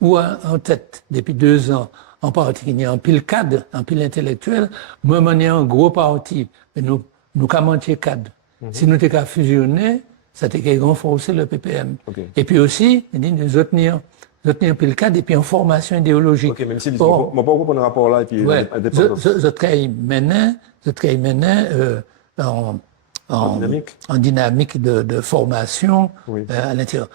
ou en tête, depuis 2 ans, en particulier, en pile cadre, en pile intellectuel, moi, on est un gros parti, mais nous, qu'à cadre. Si nous étions qu'à fusionner, ça t'est qu'à renforcer le PPM. Et puis aussi, il dit, nous tenir pile cadre, et puis en formation idéologique. Ok, même si, je ne pas comprendre le rapport là, et puis, je travaille maintenant, en dynamique de formation, à l'intérieur.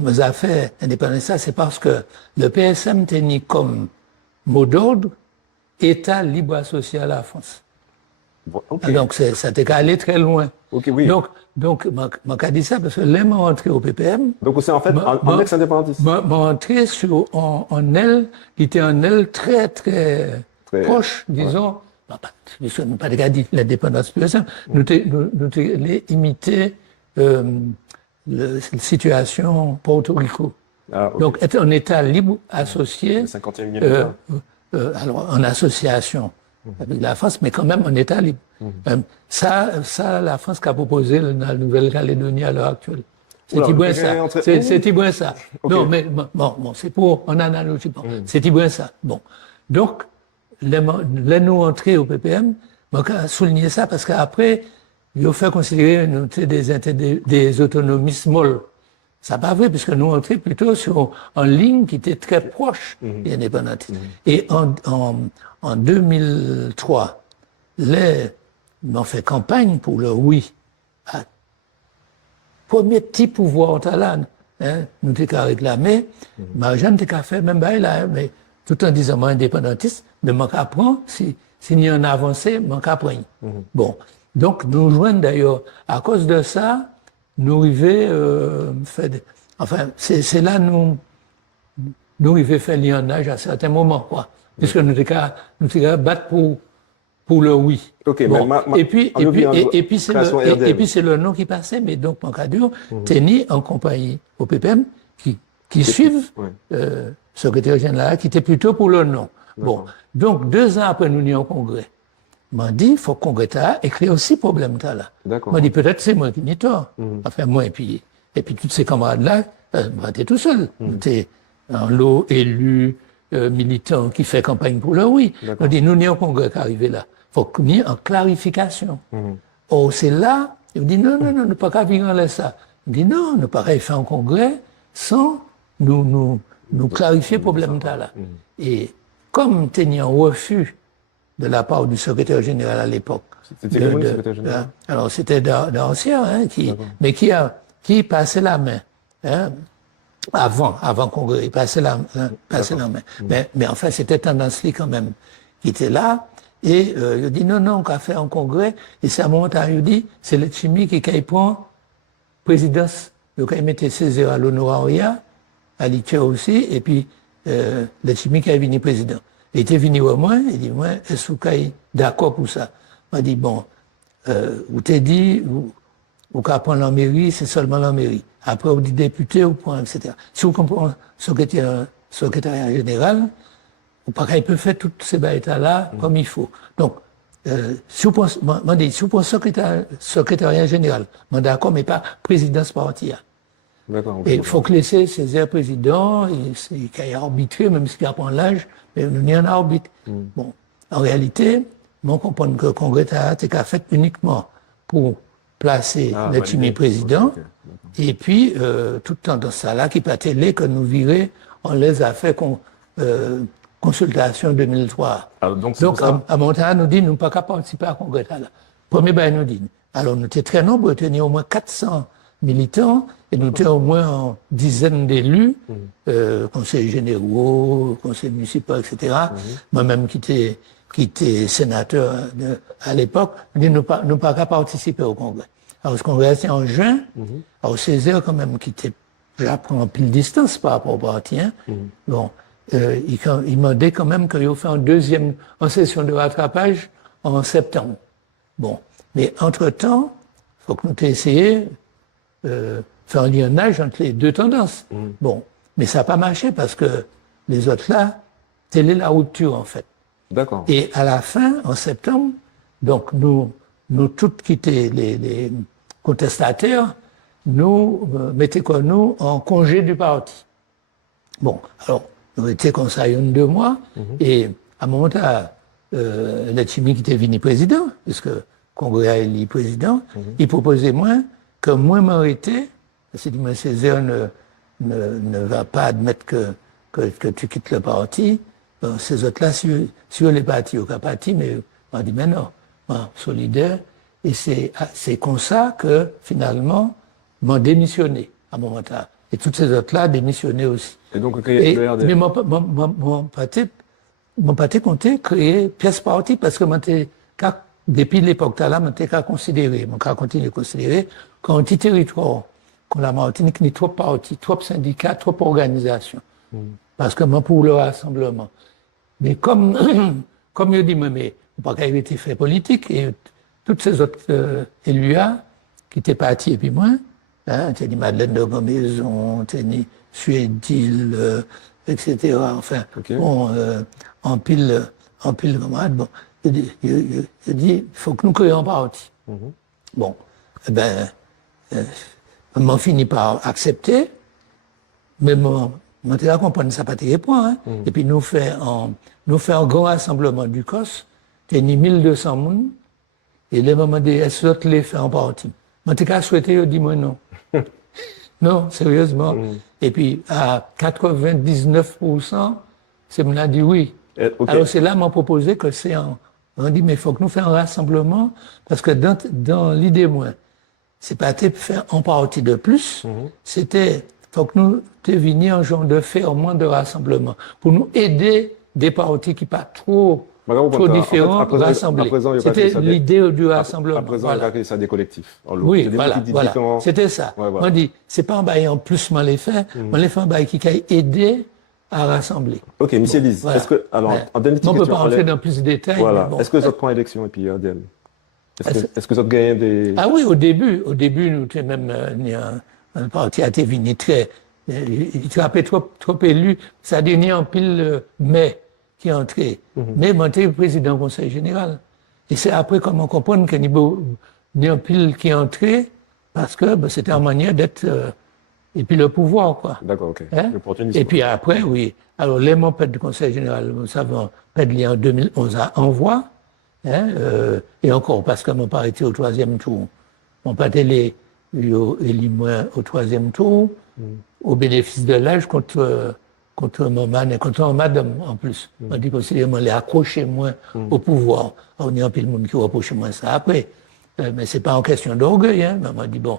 Mes affaires indépendantes, ça, c'est parce que le PSM tenait comme mot d'ordre État libre associé à la France. Donc, ça t'est qu'à aller très loin. Donc, m'a dit ça parce que là, m'a entré au PPM. Donc, c'est en fait un ex-indépendantiste. M'a entré en aile, qui était en aile très, très proche, disons. Nous pas dit l'indépendance PSM. Nous les imiter, la situation Porto Rico. Donc, être un État libre associé, le 51e alors en association avec la France, mais quand même en État libre. Ça, la France qui a proposé dans la Nouvelle-Calédonie à l'heure actuelle. C'est Tibouin ça. C'est Tibouin ça. Non, mais bon, c'est pour en analogie. C'est Tibouin ça. Bon, donc là nous entrer au PPM, on a souligné ça parce qu'après il a fait considérer des autonomistes molles. Ça pas vrai, puisque nous entrons plutôt sur une ligne qui était très proche des indépendantistes. Et en 2003, on fait campagne pour le oui. Premier petit pouvoir talent, nous t'es qu'à réclamer, Marie-Jeanne t'es qu'à faire même bail là, mais tout en disant moi indépendantiste, mais moi qu'à prendre, s'il y a un avancé, moi qu'à prendre. Bon. Donc, nous joignons d'ailleurs, à cause de ça, nous arrivons, c'est là nous arrivons faire lionnage à certains moments, quoi. Puisque nous étions battre pour le oui. Bon. Et puis c'est le nom qui passait, mais donc, en cas dur, tenir en compagnie au PPM, qui suivent, secrétaire général, qui était plutôt pour le nom. Bon. Donc, 2 ans après, nous n'y au congrès. M'a dit, il faut que le Congrès écrit aussi problème là. M'a dit, peut-être c'est moi qui n'ai tort. Enfin, moi, et puis tous ces camarades-là, t'es tout seul. T'es un lot élu, militant qui fait campagne pour le oui. M'a dit, nous n'y au Congrès qui arrivé là. Il faut qu'il y ait une clarification. Oh, c'est là, il me dit, non, ne pas qu'à vivre ça. Il me dit, non, ne pas faire un Congrès sans nous clarifier problème là. Et comme tenait un refus de la part du secrétaire général à l'époque. C'était comment le secrétaire général? Alors, c'était d'anciens, hein, mais qui passait la main, hein, avant Congrès, il passait la main. Mais enfin, c'était Tendance-Li quand même, qui était là, et il dit non, qu'on a fait un congrès, et c'est à un moment où il dit, c'est le chimie qui prend présidence, donc il mettait Césaire à l'honoraria, à l'ITIA aussi, et puis le chimie qui est venu président. Il était venu au moins, il dit, moi, est-ce que vous êtes d'accord pour ça? Il m'a dit, bon, vous t'avez dit, vous qu'à prendre la mairie, c'est seulement la mairie. Après, vous dites député, vous prenez, etc. Si vous comprenez secrétaire général, vous pas qu'il peut faire toutes ces bêtes-là comme il faut. Donc, si vous pensez, si vous pensez secrétariat général, d'accord, mais pas présidence parti. D'accord. Et il faut que laisser Césaire président, il a arbitré, même s'il apprend l'âge, mais il y a un arbitre. Bon, en réalité, on comprend que le Congrès a fait uniquement pour placer le premier président, et puis tout le temps dans ça là, qui peut télé que nous virer, on les a fait consultation 2003. Alors, donc à Montana, nous dit, nous ne pouvons pas participer à Congrès là. Premier, ben, nous dit, alors nous étions très nombreux, nous étions au moins 400 militants, et nous étions au moins en dizaines d'élus, conseils généraux, conseils municipaux, etc. Moi-même qui était sénateur à l'époque, nous ne pouvons pas participer au Congrès. Alors, ce Congrès, c'est en juin. Alors, Césaire, quand même, qui était, j'apprends en pile distance par rapport au parti, bon, il m'a dit quand même qu'il fait en session de rattrapage en septembre. Bon. Mais entre-temps, il faut que nous essayions faire un lionnage entre les deux tendances. Bon. Mais ça n'a pas marché parce que les autres là, telle est la rupture, en fait. D'accord. Et à la fin, en septembre, donc nous toutes quittés les contestataires, nous mettons nous en congé du parti. Bon, alors, nous étions comme ça il y a 2 mois, et à un moment là, le Chimi qui était venu président, puisque le Congrès a élu président, il proposait moi que moi m'arrêtais, parce qu'il dit, M. Césaire ne va pas admettre que tu quittes le parti. Ces autres-là, sur les partis, au cas parti, mais on dit, mais non, moi, solidaire. Et c'est comme ça que, finalement, m'ont démissionné à un moment-là. Et toutes ces autres-là démissionné aussi. Et donc, mais mon parti comptait créer pièce parti parce que depuis l'époque là, mon considéré, mon cas continue de considérer qu'un petit territoire, qu'on la Martinique, ni trop partis, trop syndicats, trop organisations. Parce que moi, pour le rassemblement. Mais comme je dis, mais pas qu'il avait été fait politique, et toutes ces autres élus qui étaient partis, et puis moi, hein, t'as dit Madeleine de Gomaison, t'as dit Suédil, etc. Enfin, bon, en pile camarade, bon, je dis, il faut que nous créions un parti. Bon, eh ben, on m'a fini par accepter, mais on a compris ça pas tes points, hein. Et puis nous fait un grand rassemblement du COS, t'as dit 1200 personnes, et les moments des autres les fait en parti. Moi, t'ai souhaité, je dis moi non. Non, sérieusement. Et puis, à 99%, c'est me l'a dit oui. Okay. Alors, c'est là, m'a proposé que on dit, mais il faut que nous fassions un rassemblement, parce que dans l'idée, moi, c'est pas faire un parti de plus, c'était, faut que nous devinions un genre de faire au moins de rassemblement, pour nous aider des partis qui pas trop différents, rassemblés. C'était l'idée du rassemblement. À présent, on va créer ça des collectifs. Oui, voilà. C'était ça. Ouais, voilà. On dit, c'est pas un bail en plus, mais les fait un bail qui a aidé à rassembler. Ok, M. Lise, voilà. Est-ce que, alors, en dernière question. On ne peut pas rentrer dans plus de détails. Voilà. Est-ce que vous êtes pour l'élection et puis, est-ce que vous avez gagné des. Ah oui, au début, nous, même, un parti a été venu très, il était trop élu, ça a donné en pile mai. Qui est entré, mais monté président du Conseil général. Et c'est après qu'on comprend qu'il y a un pile qui est entré, parce que c'était une manière d'être, et puis le pouvoir, quoi. D'accord, ok. Hein? Et puis après, oui. Alors, les membres du Conseil général, nous savons, Pedli en 2011 a envoi, hein, et encore, parce que mon pas été au 3e tour. Mon pas été élu au 3e tour, au bénéfice de l'âge contre contre maman et contre madame en plus. On dit considérément les accrocher moins au pouvoir. On y a un peu de monde qui reproche moins ça après. Mais c'est pas en question d'orgueil, hein. Maman dit bon,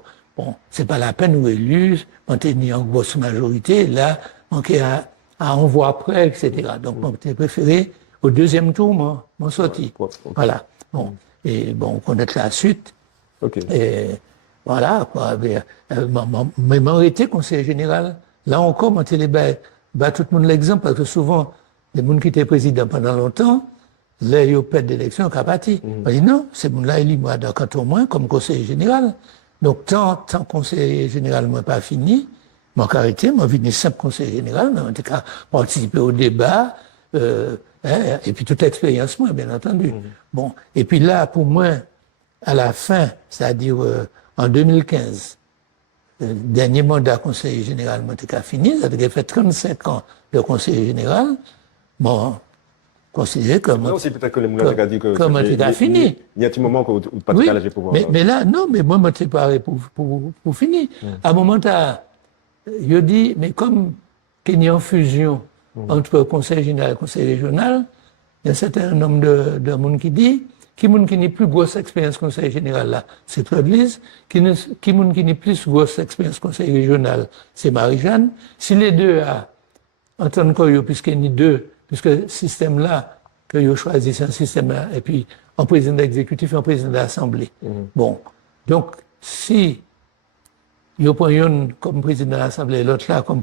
c'est pas la peine ou élu, on tenu en grosse majorité, là, on envoie après, etc. Donc, on t'ai préféré au deuxième tour, mon sorti. Voilà. Bon. Et bon, on connaît la suite. Ok. Et voilà, quoi. Mais m'en été conseiller général, là encore, mon télé, tout le monde l'exemple, parce que souvent, les gens qui étaient présidents pendant longtemps, là, ils ont perdu d'élection, ils ont parti. On dit non, c'est mon là, il moi, dans canton moins, comme conseiller général. Donc, tant conseiller général, moi, pas fini, mon caractère, moi, venu simple conseiller général, mais on était qu'à participer au débat, et puis toute expérience, moi, bien entendu. Bon. Et puis là, pour moi, à la fin, c'est-à-dire, en 2015, le dernier mandat conseiller général, moi, était qu'à fini, ça a fait 35 ans de conseiller général. Bon, considéré comme. Non, c'est peut-être que les moulins ont dit que. Comme tu as fini. Il y a un petit moment où pas de calage pour voir. Mais là, non, mais moi, je suis préparé pour finir. À un moment, je dis, mais comme qu'il y a une fusion entre conseil général et conseil régional, il y a un certain nombre de monde qui dit, qui n'est plus grosse expérience conseil général là, c'est Claude Lise, qui n'est plus grosse expérience conseil régional, c'est Marie-Jeanne. Si les deux en tant que puisqu'il y a deux, puisque le système là, que vous choisissez, c'est un système là, et puis un président exécutif et un président de l'Assemblée. Bon. Donc, si vous prenez une comme président de l'Assemblée et l'autre là comme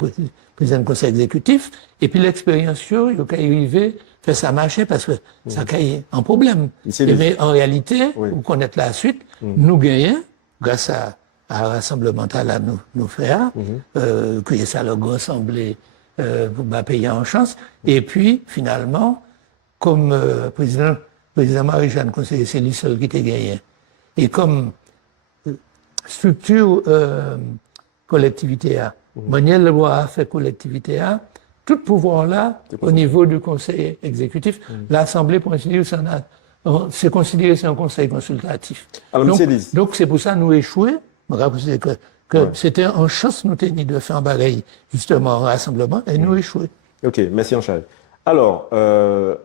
président du conseil exécutif, et puis l'expérience, vous pouvez arriver, faire ça marcher parce que ça crée un problème. Mais en réalité, vous connaissez la suite, nous gagnons, grâce à un rassemblement là, nous faire, que ça le grand assemblée, pour payer en chance. Et puis, finalement, comme président Marie-Jeanne, conseiller, c'est lui seul qui était gagné. Et comme structure collectivité A, Manuel Leroy a fait collectivité A, tout pouvoir là, au niveau du conseil exécutif, l'Assemblée, pour ainsi dire, c'est considéré c'est un conseil consultatif. Alors, donc c'est pour ça que nous échouons. Que c'était une chance nous tenir de faire un bagage justement en rassemblement et nous échouer. Ok, merci Anchal. Alors,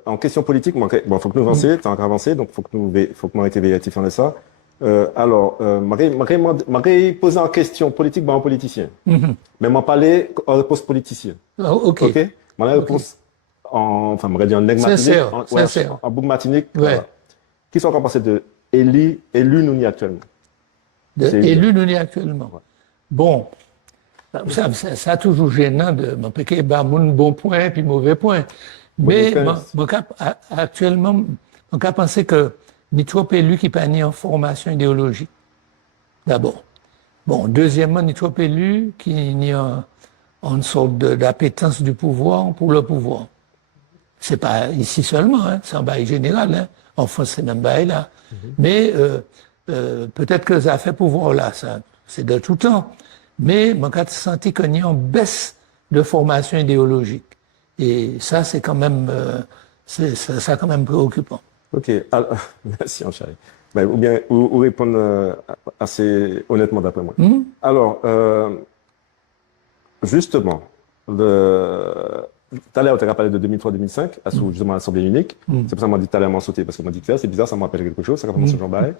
en question politique, faut que nous avancions, tu as encore avancé, donc faut que nous arrêtions vérifier de ça. Alors, m'aurais posé en question politique, en politicien. Mais m'en parler en réponse politicien. Ok. Ok. Ma réponse enfin, m'aurais dit en nègre matinique, en bouc matinique. Voilà. Qui sont encore passés de élu nous actuellement? Élu nous actuellement. Ouais. Bon, ça a toujours gênant de m'impliquer mon bon point puis mauvais point. Mais actuellement, on a pensé que ni trop élu qui pas ni en formation idéologique. D'abord. Bon, deuxièmement, ni trop élu qui ni en sorte d'appétence du pouvoir pour le pouvoir. C'est pas ici seulement, hein, c'est un bail général, hein. En France, c'est même bail là. Mais peut-être que ça a fait pouvoir là, ça, c'est de tout temps. Mais mon cas senti qu'il y a une baisse de formation idéologique. Et ça, c'est quand même, ça quand même préoccupant. Ok, alors, merci Anchal. Ou bien, ou répondre assez honnêtement d'après moi. Alors, justement, tout à l'heure, tu as parlé de 2003-2005, justement l'Assemblée unique. C'est pour ça que m'a dit tout à l'heure m'en sauter, parce qu'on m'a dit que c'est bizarre, ça me rappelle quelque chose, ça commence au Jean Barret.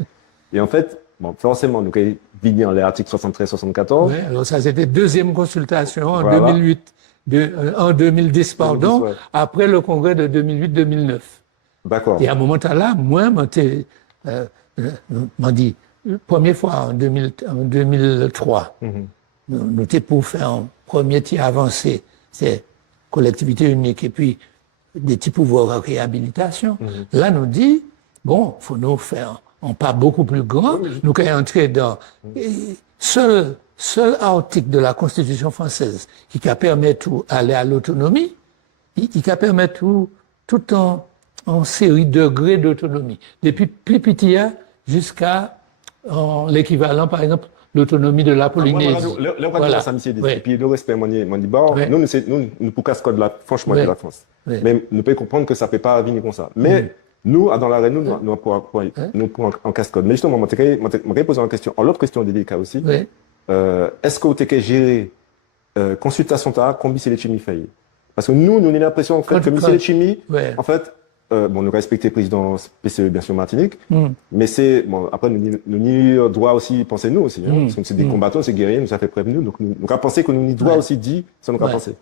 Et en fait, forcément, nous avons vigné en l'article 73-74. Oui, alors ça, c'était deuxième consultation en 2008, en 2010, pardon, après le congrès de 2008-2009. D'accord. Et à un moment là, moi, m'a dit, première fois en 2003, nous étions pour faire un premier tir avancé, c'est collectivité unique, et puis des petits pouvoirs de réhabilitation. Là, nous dit, bon, il faut nous faire un pas beaucoup plus grand, nous allons entrer dans seul article de la Constitution française qui permet tout aller à l'autonomie, qui permet tout en série de degrés d'autonomie, depuis plus petit jusqu'à l'équivalent, par exemple, l'autonomie de la Polynésie. Voilà. Et puis le respect, nous, pour casse-code là, franchement, de la France. Mais nous pouvons comprendre que ça ne peut pas venir comme ça. Mais nous, dans l'arène, nous pour en casse-code. Mais justement, je vais poser une question. L'autre question délicate aussi. Est-ce que vous avez géré consultation combien c'est les chimiques faillis? Parce que nous avons l'impression, en fait, que M. Chimi, ouais. en fait, bon, nous respectons le président PCE, bien sûr, Martinique, mais c'est, bon, après, nous doit aussi penser nous aussi, hein, parce que c'est des combattants, c'est guerriers, nous ça fait preuve nous, donc nous avons pensé que nous doit aussi dire, ça nous a pensé.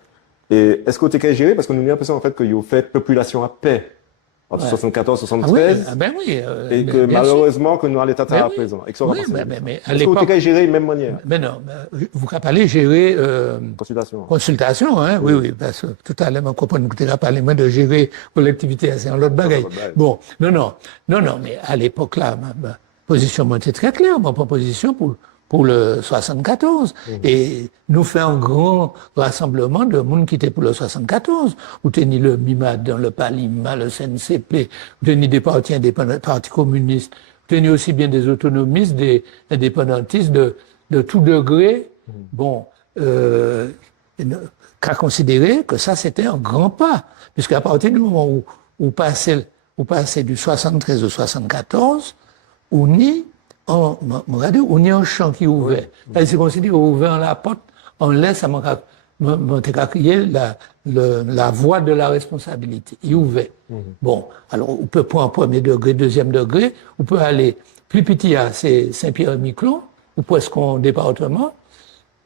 Et est-ce que tu es géré? Parce que nous avons l'impression, en fait, qu'il y a fait population à paix. Entre 74 et 73. Ah ben oui, et que malheureusement, que nous à l'état à présent. Oui, mais à l'époque. Est-ce que vous géré de même manière? Mais non, vous n'avez pas gérer. Consultation, hein, oui, parce que tout à l'heure, on comprend que tu n'as pas de gérer collectivité, c'est un autre bagaille. Bon, non, mais à l'époque là, ma position était très claire, ma proposition pour le 74. Et nous faisons un grand rassemblement de monde qui était pour le 74. Vous tenez le MIMAD dans le PALIMA, le CNCP, vous tenez des partis indépendants, partis communistes, vous tenez aussi bien des autonomistes, des indépendantistes de tout degré. Bon, qu'à considérer que ça c'était un grand pas. Puisqu'à partir du moment où vous passez du 73 au 74, on y regardez, on y a un champ qui est ouvert. C'est considéré ouvert la porte, on laisse à crier la voie de la responsabilité. Il est ouvert. Bon, alors on peut prendre premier degré, deuxième degré, on peut aller plus petit à Saint-Pierre-et-Miquelon, ou presque en département.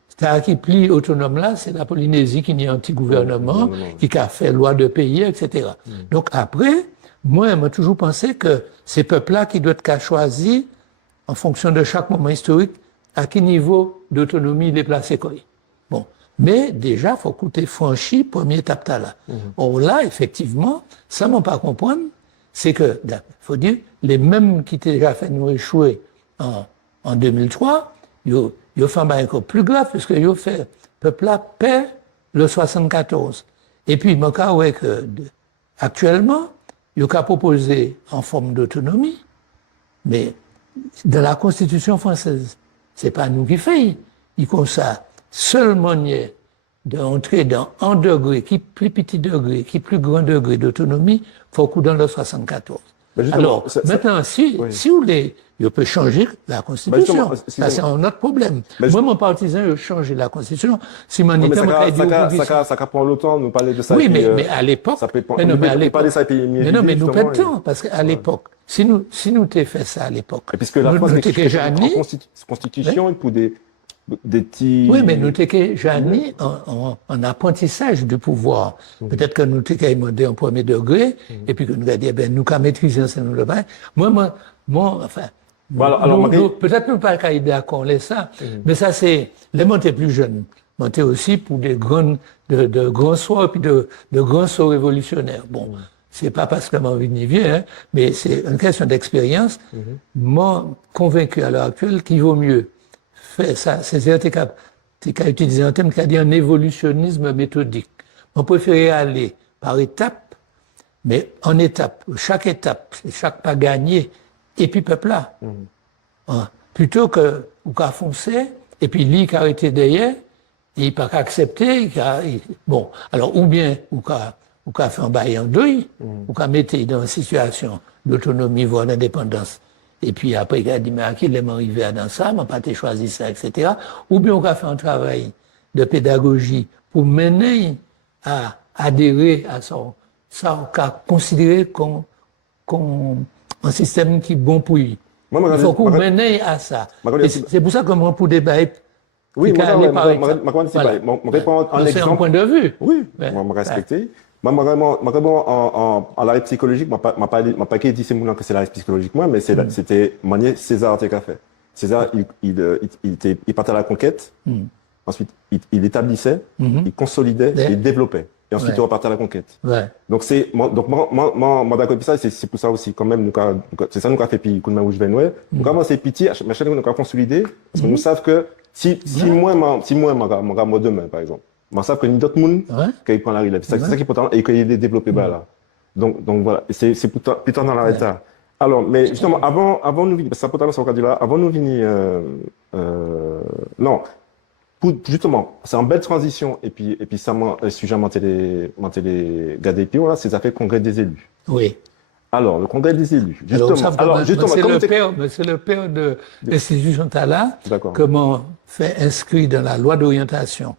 C'est-à-dire qui plie autonome là, c'est la Polynésie qui n'y a un petit gouvernement, qui a fait loi de pays, etc. Donc après, moi, j'ai toujours pensé que ces peuples-là qui doivent être choisis en fonction de chaque moment historique, à quel niveau d'autonomie les placer. Bon. Mais déjà, il faut que franchi première étape là. Or là, effectivement, ça ne m'a pas comprendre, c'est que, il faut dire, les mêmes qui étaient déjà fait nous échouer en 2003, ils ont fait un encore plus grave, puisque ils ont fait, peuple là perd le 74. Et puis, il m'a dit que, actuellement, ils ont proposé en forme d'autonomie, mais dans la Constitution française, c'est pas nous qui faisons. Il comme ça, seule manière d'entrer dans un degré, qui plus petit degré, qui plus grand degré d'autonomie, faut qu'on dans le 74. Alors, maintenant, si vous voulez, il peut changer la Constitution. Ça, c'est un autre problème. Moi, mon partisan, il a changé la Constitution. Si mon État m'a dit... Ça prend longtemps, nous parler de ça. Oui, mais à l'époque... Mais non, mais nous perdons temps, parce qu'à l'époque, si nous t'avons fait ça à l'époque... Puisque la France est constitution pour des petits... Oui, mais nous t'avons jamais en apprentissage du pouvoir. Peut-être que nous t'avons demandé en premier degré, et puis que nous avons dit, nous qu'à maîtriser ça, nous le bain. Moi, enfin... peut-être nous pas qu'à d'accord, ça, mais ça c'est, les montés plus jeunes, montés aussi pour des de grands soirs et puis de grands sauts révolutionnaires. Bon, c'est pas parce que j'ai envie de vieux, hein, mais c'est une question d'expérience. Moi, convaincu à l'heure actuelle qu'il vaut mieux faire ça, c'est qu'à utiliser un terme qui a dit un évolutionnisme méthodique. On préférait aller par étapes, mais en étape, chaque pas gagné, et puis peuple là. Plutôt que ou qu'à foncer, et puis lui qui a arrêté derrière, il n'a pas qu'à accepter, bon, alors ou bien ou qu'à faire un bail en deuil, ou qu'à mettre dans une situation d'autonomie, voire d'indépendance. Et puis après, il a dit, mais à qui il est arrivé dans ça, m'a pas choisi ça, etc. Ou bien on a fait un travail de pédagogie pour mener à adhérer à ça, on a considéré comme un système qui est bon pour lui. Il faut qu'on mène à ça. C'est pour ça que moi, pour débattre, oui, moi, c'est un point de vue. Oui, moi, je respecte. Moi, vraiment, en l'arrêt psychologique, je ne pas dit c'est que c'est l'arrêt psychologique, moi, mais c'était César qui a fait. César, il partait à la conquête, ensuite, il établissait, il consolidait, il développait. Et ensuite, il repartait à la conquête. Donc, moi, d'accord, ça, c'est pour ça aussi, quand même, c'est ça, nous, a fait, puis, coup de main où je vais, nous, avons c'est petit, à chaque fois, nous, avons consolidé, parce que nous savons que, si moi, mon demain, par exemple, moi, savons que ni d'autres monde, qui prend la relève. C'est ça qui est important, et qu'il est développé, là. Donc, voilà. C'est plutôt dans l'état. Alors, mais, justement, avant nous venir, parce que ça peut être ça, là, avant nous venir, non. Justement, c'est une belle transition, et puis ça m'a, sujet à télé garder puis là, c'est ça fait congrès des élus. Oui. Alors, le congrès des élus. Justement, c'est le père de l'institution Tala, comment fait inscrit dans la loi d'orientation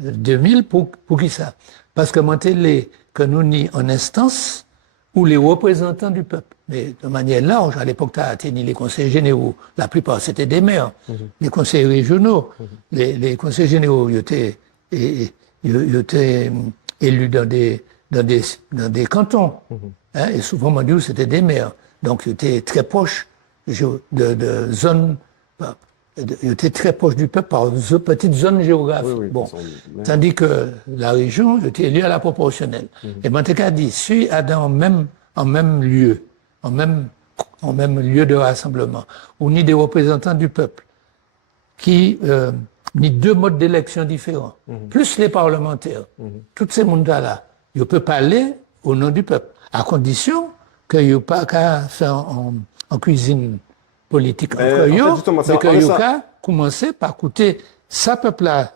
2000 pour qui ça? parce que monter que nous ni en instance ou les représentants du peuple. Mais de manière large, à l'époque, tu as tenu les conseils généraux. La plupart, c'était des maires. Les conseils régionaux, les conseils généraux, ils étaient élus dans des cantons. Hein, et souvent, mon Dieu, c'était des maires. Donc, ils étaient très proches de zones, ils étaient très proches du peuple par petites zones géographiques. Oui, bon. Tandis que la région était élue à la proportionnelle. Et Monteka dit, si en même lieu, en même lieu de rassemblement, ou ni des représentants du peuple, ni deux modes d'élection différents, plus les parlementaires, tous ces mondes-là, ils peuvent parler au nom du peuple, à condition qu'il n'y ait pas qu'à faire en cuisine politique entre eux, mais qu'il y a qu'à commencer par coûter ça peuple-là,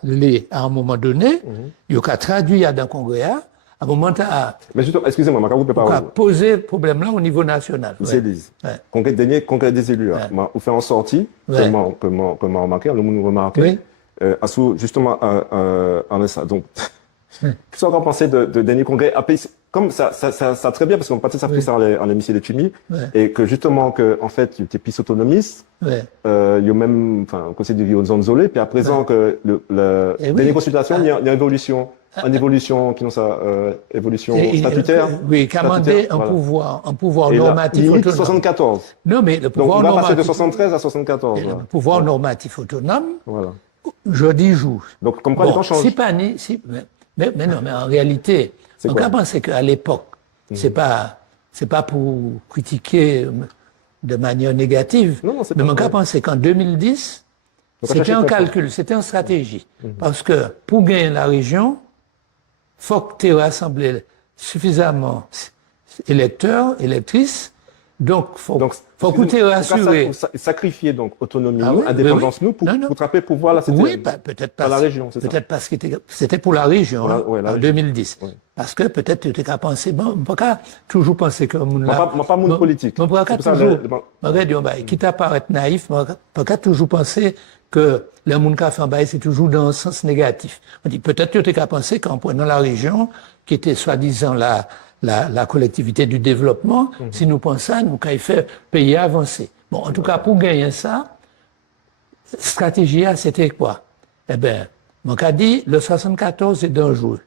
à un moment donné, il y a qu'à traduire dans le Congrès, à un moment mais justement, excusez-moi, je ne peux pas poser le problème-là au niveau national. C'est congrès des élus, on fait en sortie, comment remarquer, le monde remarqué, justement, en ça. Donc, qu'est-ce qu'on va penser de dernier congrès? Comme ça très bien, parce qu'on partait ça plus en l'hémicycle de Tumi, et que justement, en fait, il était plus autonomiste, il y a même, enfin, conseil de vie aux zones isolées, puis à présent, que la dernière consultation, il y a une évolution. Une évolution, qui n'ont ça, évolution statutaire. Oui, qui a demandé un pouvoir normatif autonome. 74. Non, mais le pouvoir normatif. On va passer de normatif. 73 à 74. Le pouvoir normatif autonome. Voilà. Jeudi joue. Donc, comme quoi les temps changent. Mais non, mais en réalité, on a pensé qu'à l'époque, c'est pas pour critiquer de manière négative. Non, mais on a pensé qu'en 2010, c'était un calcul, c'était une stratégie. Parce que pour gagner la région, faut que tu aies rassemblé suffisamment électeurs, électrices. Donc, faut que tu aies rassuré. Sacrifier donc autonomie, indépendance, nous, pour attraper pouvoir là, c'était peut-être pas la région, c'est ça. Peut-être parce que c'était pour la région, en 2010. Oui. Parce que peut-être tu étais qu'à penser, bon, on ne peut pas toujours penser que pas monde politique. On ne peut pas toujours, quitte à paraître naïf, on ne peut pas toujours penser que le monde qui a fait en bas, c'est toujours dans un sens négatif. On dit, peut-être tu étais qu'à penser qu'en prenant la région, qui était soi-disant la collectivité du développement, si nous pensons, nous qu'à y faire pays avancer. Bon, en tout cas, pour gagner ça, stratégie, c'était quoi? Eh bien, mon cas dit, le 74 est dangereux.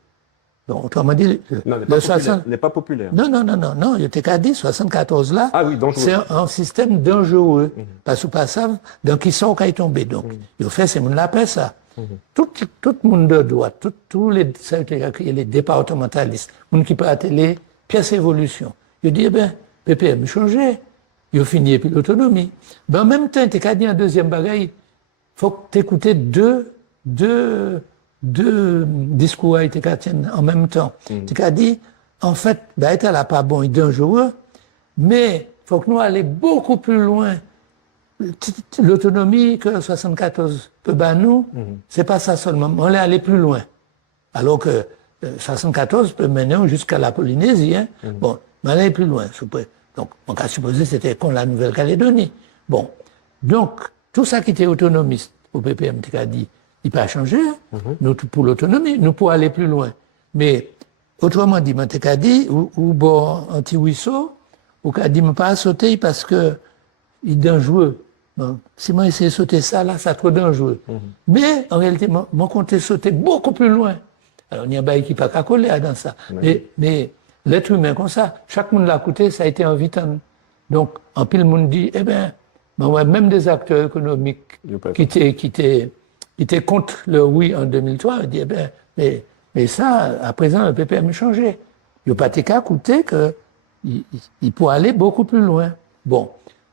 Donc, autrement dit, le 60 n'est pas populaire. Non, il était qu'à dire, 74 là, c'est un système dangereux. Parce que pas ça, donc ils sont quand ils tombent. Donc, ils ont fait, c'est mon l'appel ça. Tout le monde de droite, tous les départementalistes, les gens qui peut atteler pièce évolution. Ils disent, PPM changé, ils ont fini puis l'autonomie. En même temps, tu as dit un deuxième bagaille, faut que tu écoutes deux discours à été en même temps. Tu as dit, en fait, elle n'a pas bon et dangereux, mais faut que nous allions beaucoup plus loin. L'autonomie que 74 peut nous, c'est pas ça seulement. On allait aller plus loin. Alors que 74 peut mener jusqu'à la Polynésie. Hein. Bon, on allait plus loin. Donc, on a supposé c'était comme la Nouvelle-Calédonie. Bon. Donc, tout ça qui était autonomiste au PPM, tu as dit, il peut changer. Nous, pour l'autonomie, nous pouvons aller plus loin. Mais, autrement dit, tu as dit, ou bon, anti-ruisseau, ou qu'a dit, pas sauter parce que il est dangereux. Bon, si moi essaie de sauter ça, là, c'est trop dangereux. Mais, en réalité, moi, compte sauter beaucoup plus loin. Alors, il y a un bail qui n'a pas coller dans ça. Mais l'être humain, comme ça, chaque monde l'a coûté, ça a été un vitam. Donc, en pile, le monde dit, même des acteurs économiques qui étaient contre le oui en 2003, ils disent, mais ça, à présent, le PPM a changé. Il n'y a pas été qu'à coûter qu'il pourrait aller beaucoup plus loin. Bon.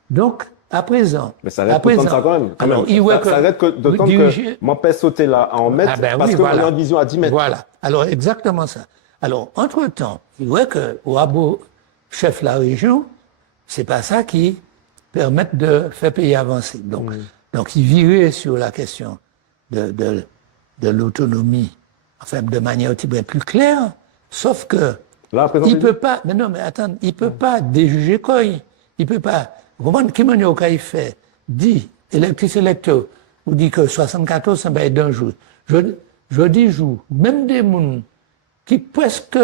Donc, à présent. Mais ça arrête de ça quand même. Ça arrête d'autant que moi, peux sauter là à en mettre parce qu'on a une vision à 10 mètres. Voilà. Alors, exactement ça. Alors, entre-temps, il voit que Ouabo, chef de la région, c'est pas ça qui permet de faire pays avancer. Donc, il virait sur la question de l'autonomie, enfin, de manière un petit peu plus claire, sauf que là, il peut pas, mais attends, il peut pas déjuger quoi. Il peut pas. Vous comprenez, qui m'a dit fait, dit, électeur, ou dit que 74, ça va être dangereux. Je dis, même des gens qui presque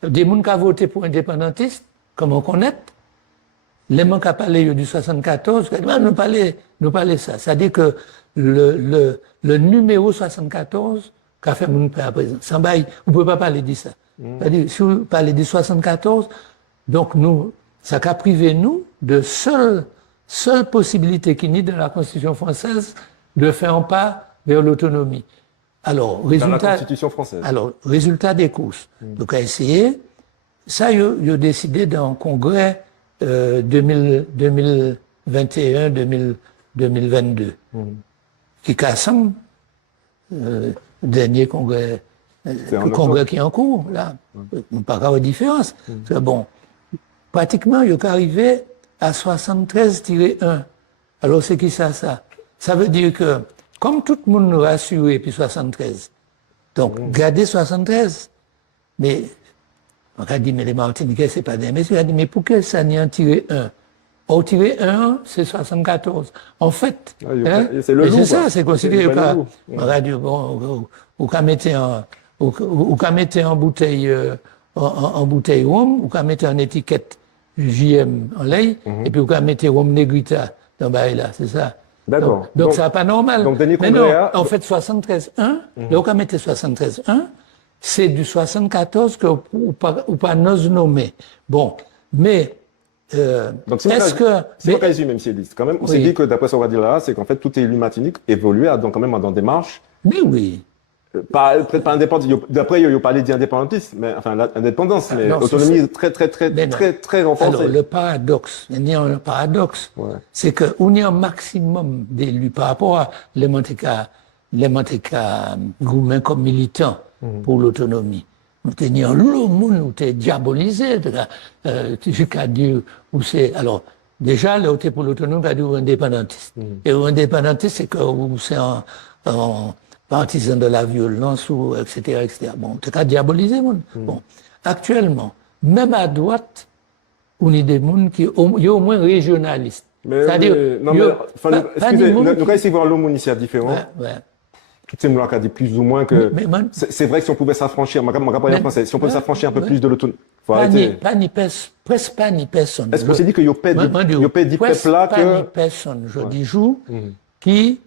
des gens qui ont voté pour indépendantistes, comme on connaît, les gens qui ont parlé du 74, nous parlons ça. C'est-à-dire que le numéro 74 qu'a fait mon père à présent, sans bail, vous ne pouvez pas parler de ça. C'est-à-dire, si vous parlez du 74, donc nous, ça a privé nous de seule possibilité qu'il y ait dans la Constitution française de faire un pas vers l'autonomie. Alors, Dans la Constitution française. Alors, résultat des courses. Donc, à essayer, ça, ils ont décidé dans le congrès 2021-2022, qui rassemble le dernier congrès, le congrès qui est en cours, là. Pas grave différence. Bon, pratiquement, ils sont arrivés à 73-1. Alors, c'est qui ça? Ça veut dire que, comme tout le monde nous a rassuré, puis 73, donc, gardez 73, mais, on a dit, mais les Martiniquais, c'est pas des messieurs. On a dit, mais pourquoi ça n'y en tirer un? Au tirer un, c'est 74. En fait, c'est le loup. C'est ça, c'est considéré pas. Ouais. On a dit, bon, ou qu'à mettre en bouteille, en bouteille rhum, ou qu'à mettre en étiquette JM en lait, et puis ou qu'à mettre rhum Negrita dans bail là, c'est ça. D'accord. Donc ça pas normal. Donc, Denis mais non, Congrès en fait, 73-1, là, où qu'à mettre 73-1, c'est du 74 que ou pas nous nommer. Bon, mais donc, si est-ce que si on résume, même si Elise, quand même, on s'est dit que d'après ce qu'on va dire là, c'est qu'en fait, tout élu Martinique évolue donc quand même dans des démarches. Mais oui. Peut-être pas indépendant. D'après, il y a parlé d'indépendantisme, mais enfin, l'indépendance, mais non, autonomie très renforcée. Alors, le paradoxe, il y a un paradoxe, c'est qu'on y a un maximum d'élus par rapport à les Manteca Goumen comme militants pour l'autonomie. Nous tenions le monde, nous t'es diabolisé, jusqu'à dire où c'est. Alors, déjà, le côté pour l'autonomie, va dire indépendantiste. Et indépendantiste, c'est que c'est en partisan de la violence, ou etc. Bon, t'es qu'à diaboliser, monde. Bon, actuellement, même à droite, on a des gens qui sont au moins régionalistes. C'est-à-dire, excusez, nous allons essayer de voir l'homme ici à différent. Toutes ces gens qui dit plus ou moins que c'est vrai que si on pouvait s'affranchir, si on pouvait s'affranchir un peu plus de l'autonomie, faut arrêter. Presque pas ni personne. Est-ce qu'on s'est dit qu'il y a pas de peuple là que pas ni personne, je dis jour, qui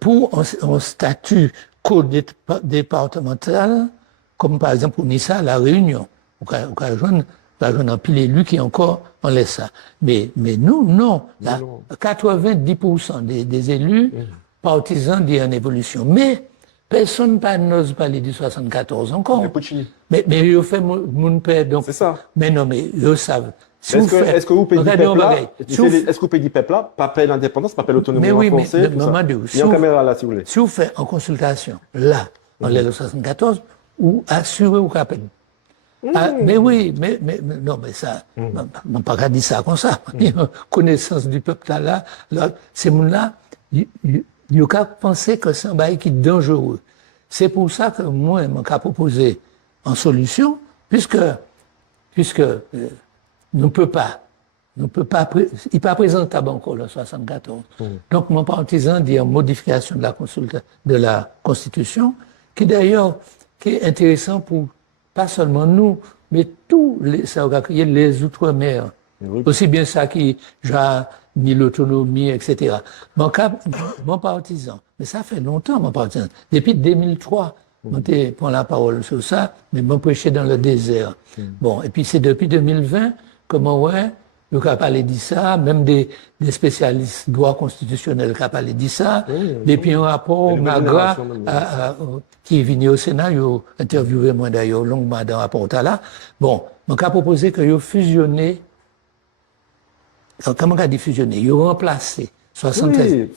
pour un statut co-départemental, comme par exemple pour Nissa, la Réunion, ou qu'à joindre un pile élu qui est encore en laisse ça. Mais nous, non. Là, 90% des élus partisans d'une évolution. Mais personne n'ose parler du 74 encore. Mais ils fait mon père, donc. C'est ça. Mais non, mais ils savent. Si est-ce que vous payez du peuple là? Est-ce que vous payez du peuple là? Pas payer l'indépendance, pas payer l'autonomie renforcée, tout ça. Il y a une caméra là, si vous voulez. Si vous faites en consultation, là, en le 74, ou assurez ou qu'à peine. Mais oui, mais non, mais ça, on pas qu'à dire ça comme ça. Connaissance du peuple là, ces gens-là, il n'y a qu'à penser que c'est un bail qui est dangereux. C'est pour ça que moi, je m'ai proposé en solution, puisque ne peut pas, il n'est pas présentable encore le 74. Donc mon partisan dit en modification de la Constitution, qui d'ailleurs qui est intéressant pour pas seulement nous, mais tous les Outre-mer, aussi bien ça qui ni l'autonomie, etc. Mon partisan, mais ça fait longtemps mon partisan, depuis 2003. Je prends la parole sur ça, mais je prêchais dans le désert. Bon, et puis c'est depuis 2020 que le cap parlé de ça, même des spécialistes droit constitutionnel qui a parlé de ça. Depuis un rapport Magra qui est venu au Sénat, il a interviewé moi d'ailleurs longuement dans le rapport là. Bon, mon cas proposé que il fusionné. Comment on a dit fusionner? Il a remplacé 73.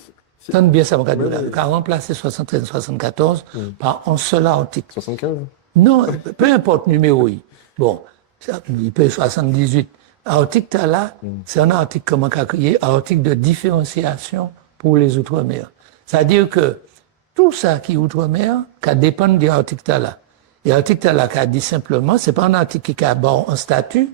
Tente bien ça, mon cas de là. Il a remplacé 73 74 par un seul article. 75? Non, peu importe le numéro. Bon, il peut être 78. L'article là, c'est un article comment on a créé, article de différenciation pour les Outre-mer. C'est-à-dire que tout ça qui est Outre-mer, ça dépend de l'article là. Et l'article là, qui a dit simplement, c'est pas un article qui a un statut,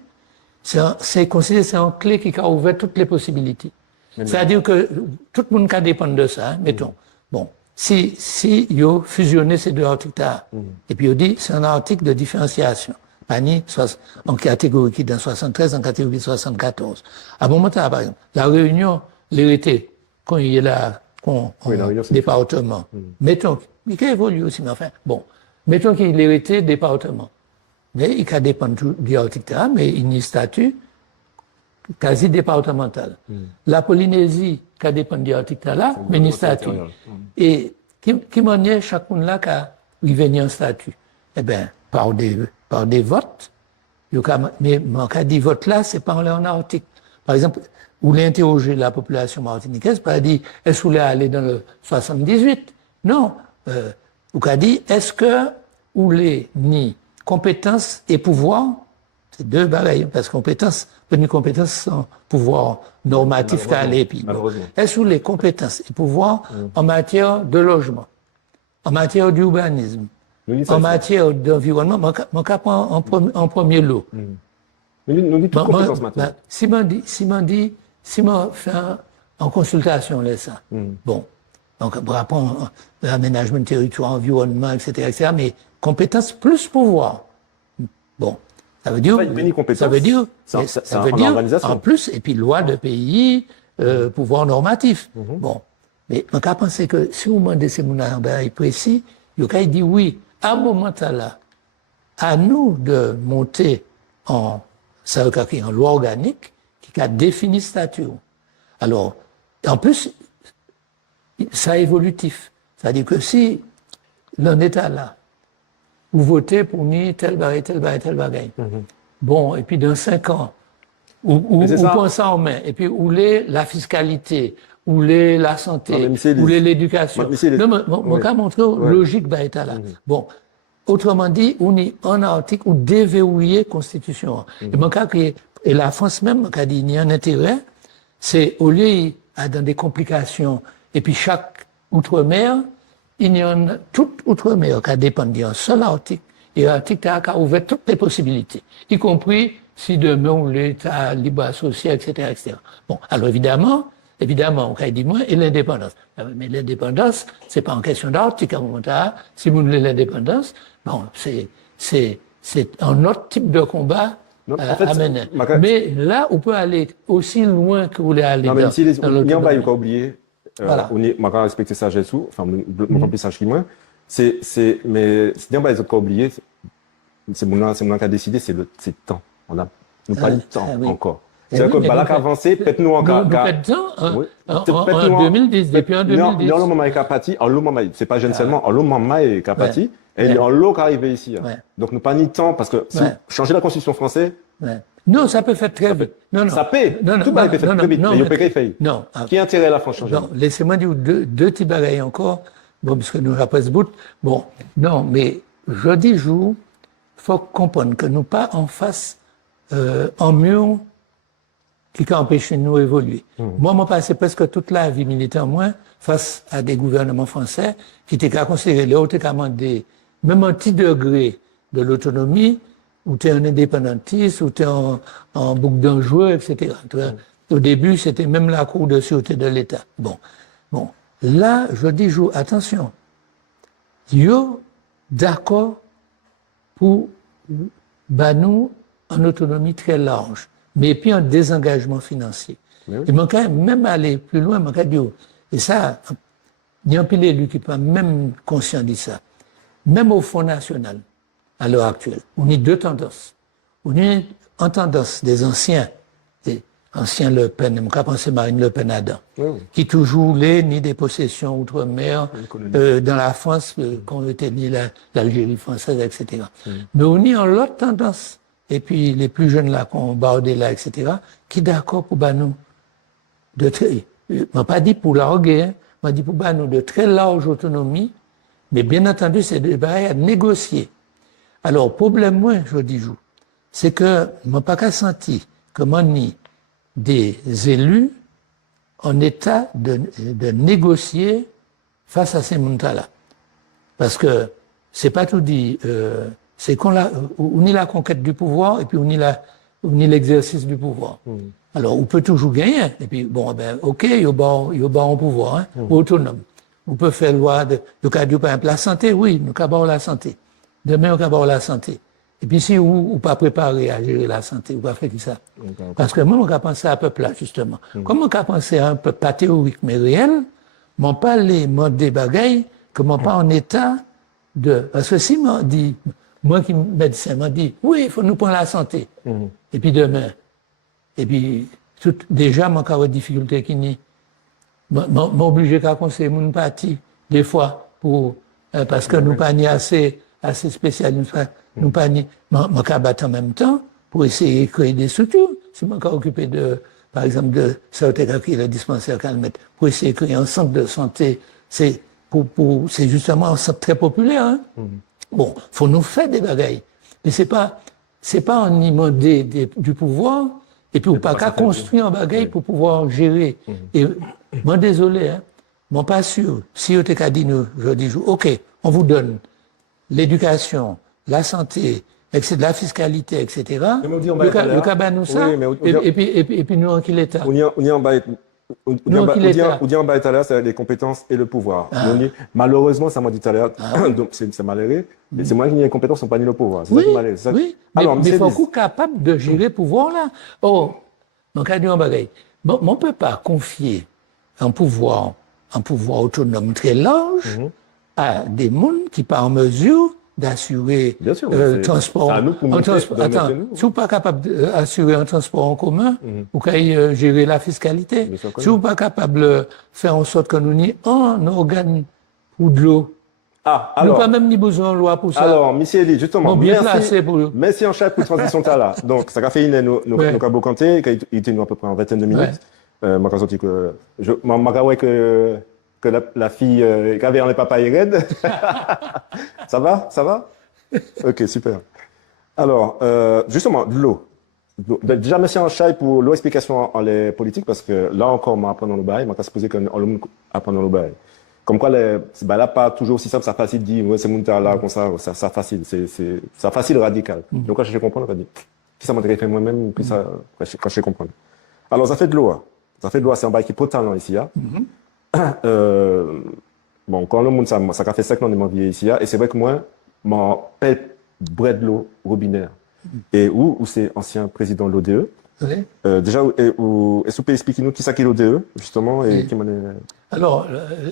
c'est considéré, c'est un clé qui a ouvert toutes les possibilités. C'est-à-dire que tout le monde qui dépend de ça, mettons. Bon, si yo fusionné ces deux articles-là, et puis yo dit, c'est un article de différenciation, pas ni en catégorie qui est dans 73, en catégorie 74. À un moment là, par exemple, la Réunion, l'hérité, quand il est là, département, mettons, il a évolué aussi, mais enfin, bon, mettons qu'il hérité département. Mais il a dépendre du article là, mais il y a un statut quasi départemental. La Polynésie, qui dépend du article là, mais il y a un statut. Et qui manière chacun là qui vient en statut? Eh bien, par des votes, mais mon cas dit vote là, c'est pas en article. Par exemple, vous voulez interroger la population martiniquaise, pas dire, est-ce que vous voulez aller dans le 78? Non. Vous avez dit, est-ce que vous voulez ni compétence et pouvoir? C'est deux bagailles, parce que compétence, une compétence sans pouvoir normatif qu'à aller. Bon. Est-ce que vous voulez compétences et pouvoir en matière de logement, en matière d'urbanisme, en matière d'environnement? Mon cas en premier lot. Nous dit toutes compétences maintenant. Si m'en fait en consultation, là, ça. Bon. Donc, par rapport à l'aménagement de territoire, environnement, etc., mais compétences plus pouvoir. Bon. Ça veut dire, en plus, et puis loi de pays, pouvoir normatif. Bon. Mais on peut penser que si vous demandez ces mots-là précis, il y a dit oui, à un moment là, à nous de monter en loi organique qui a défini ce statut. Alors, en plus, ça évolutif. C'est-à-dire que si l'on est là, vous votez pour ni tel bagaille. Bon, et puis dans 5 ans, vous pensez en main, et puis où est la fiscalité, où est la santé, où est l'éducation. Mon cas montre logique va être là. Bon, autrement dit, on est en article où déverrouiller constitution. Et mon cas et la France même, qui a dit il y a un intérêt, c'est au lieu dans des complications, et puis chaque outre-mer, il y a toute outre-mer qui dépend d'un seul article, et l'article qui a ouvert toutes les possibilités, y compris si demain l'État libre associé, etc., etc. Bon, alors évidemment, on a dit moins, et l'indépendance. Mais l'indépendance, c'est pas en question d'article, si vous voulez l'indépendance, bon, c'est un autre type de combat à mener. Mais là, on peut aller aussi loin que vous voulez aller. Non, mais si il n'y a pas oublié, on est, moi, quand respecter ça, j'ai sous, enfin, mon remplissage qui moins, mais si il n'y a pas oublié, c'est mon qui a décidé, c'est le temps. On n'a pas le temps encore. C'est-à-dire que Balak a avancé, peut-être nous encore. En 2010, depuis en 2010. Non, moment est capati, en l'eau moment, c'est pas jeune seulement, en l'eau moment est capati, et en l'eau qui arrive ici. Donc nous pas ni temps, parce que si changer la constitution française. Non, ça peut faire très vite. Non. Ça peut. Tout va être fait très vite. Mais il peut faire. Non. Qui a intérêt à la France changer? Non, laissez-moi dire deux petits bagailles encore. Bon, puisque nous après ce bout. Bon, non, mais jeudi jour, faut comprendre que nous pas en face, en mur, qui empêche nous d'évoluer. Moi, j'ai passé presque toute la vie militaire, moi, face à des gouvernements français qui étaient considérés les autres demandé même un petit degré de l'autonomie, où tu es un indépendantiste, où tu es en boucle d'un joueur, etc. Au début, c'était même la Cour de sûreté de l'État. Bon. Là, je dis, attention, yo d'accord pour nous en autonomie très large, mais puis un désengagement financier. Et mon cas, même aller plus loin, mon cas dit, et ça, il y a un pile élu qui peut même conscient de ça. Même au Fonds national, à l'heure actuelle, on a deux tendances. On a une tendance des anciens Le Pen, je pense Marine Le Pen Adam, qui toujours ni des possessions outre-mer, dans la France, qu'on était ni l'Algérie française, etc. Mais on est en l'autre tendance. Et puis les plus jeunes là, qu'on bardé là, etc., qui d'accord pour nous m'a pas dit pour larguer, m'a dit pour nous de très large autonomie, mais bien entendu, c'est des barrières à négocier. Alors, problème moi, je dis, c'est que m'a pas qu'à senti que ni des élus en état de négocier face à ces montas-là. Parce que c'est pas tout dit, c'est on est la conquête du pouvoir et puis on est l'exercice du pouvoir. Alors, on peut toujours gagner. Et puis, bon, ok, il y a bon pouvoir, autonome. on peut faire loi de cas par exemple, la santé, oui, nous avons la santé. Demain, on va la santé. Et puis, si vous pas préparé à gérer la santé, vous pas faire ça. Parce que moi, on va penser à un peuple là, justement. Comment on va penser à un peuple pas théorique, mais réel, m'en pas les modes des bagailles, que m'en pas en état de, parce que si m'en dit, moi qui médecin m'a dit, oui, il faut nous prendre la santé. Et puis demain, et puis, déjà, mon cas de difficulté qui n'est, m'obligé qu'à conseiller mon parti, des fois, pour, parce que nous pas ni assez spécialistes, nous pas ni, mon cas battre en même temps, pour essayer de créer des structures. Si mon cas occupé de, par exemple, de Saoté-Kaki, le dispensaire Calmette, pour essayer de créer un centre de santé, c'est justement un centre très populaire, hein. Bon, faut nous faire des bagailles. Mais c'est pas un niveau du pouvoir, et puis, ou pas qu'à construire un bagaille pour pouvoir gérer. Et, moi, désolé, hein, moi, pas sûr. Si on t'a dit, nous, je dis, OK, on vous donne l'éducation, la santé, etc., la fiscalité, etc. Le cabane nous ça, et puis nous, en qui l'État. On y en bas, on dit en bas tout à l'heure, c'est les compétences et le pouvoir. Malheureusement, ça m'a dit tout à l'heure, donc c'est malheureux, mais c'est moi qui n'ai les compétences, sont pas ni le pouvoir. C'est oui, ça qui malheureux. Oui, alors, mais il faut qu'on capable de gérer le pouvoir là. Oh, donc, à dire un bagaille. Bon, on peut pas confier un pouvoir autonome très large à des mondes qui pas en mesure d'assurer transport. Attends, si vous pas capable d'assurer un transport en commun, vous pouvez gérer la fiscalité. Si vous pas capable de faire en sorte que nous n'y un organe pour de l'eau. Nous n'avons pas même ni besoin de loi pour ça. Alors, monsieur Eli, justement, bien placé pour merci en chef pour transition là. Donc, ça a fait nos cabos canté, il était à peu près en 22 minutes. Moi, quand sorti que la fille qui avait un papa raide. Ça va? Ça va? Ok, super. Alors, justement, de l'eau. Déjà, merci en chai pour l'explication en les politiques, parce que là encore, on apprend dans le bail, on va se poser qu'on apprend dans le bail. Comme quoi, là, pas toujours aussi simple, ça facile de dire, ouais, c'est mon là, comme ça facile, ça facile radical. Donc, quand je comprends, on va dire, qui ça m'a fait moi-même, puis ça, quand je comprends. Alors, ça fait de l'eau, hein. Ça fait de l'eau, c'est un bail qui est potent, ici, hein. Bon, quand le monde, ça a fait 5 ans de ma vie ici, et c'est vrai que moi, mon père, brûle de l'eau, robinet. Et où c'est ancien président de l'ODE. Oui. Déjà, est-ce que vous pouvez expliquer nous qui c'est l'ODE, justement, et qui Alors,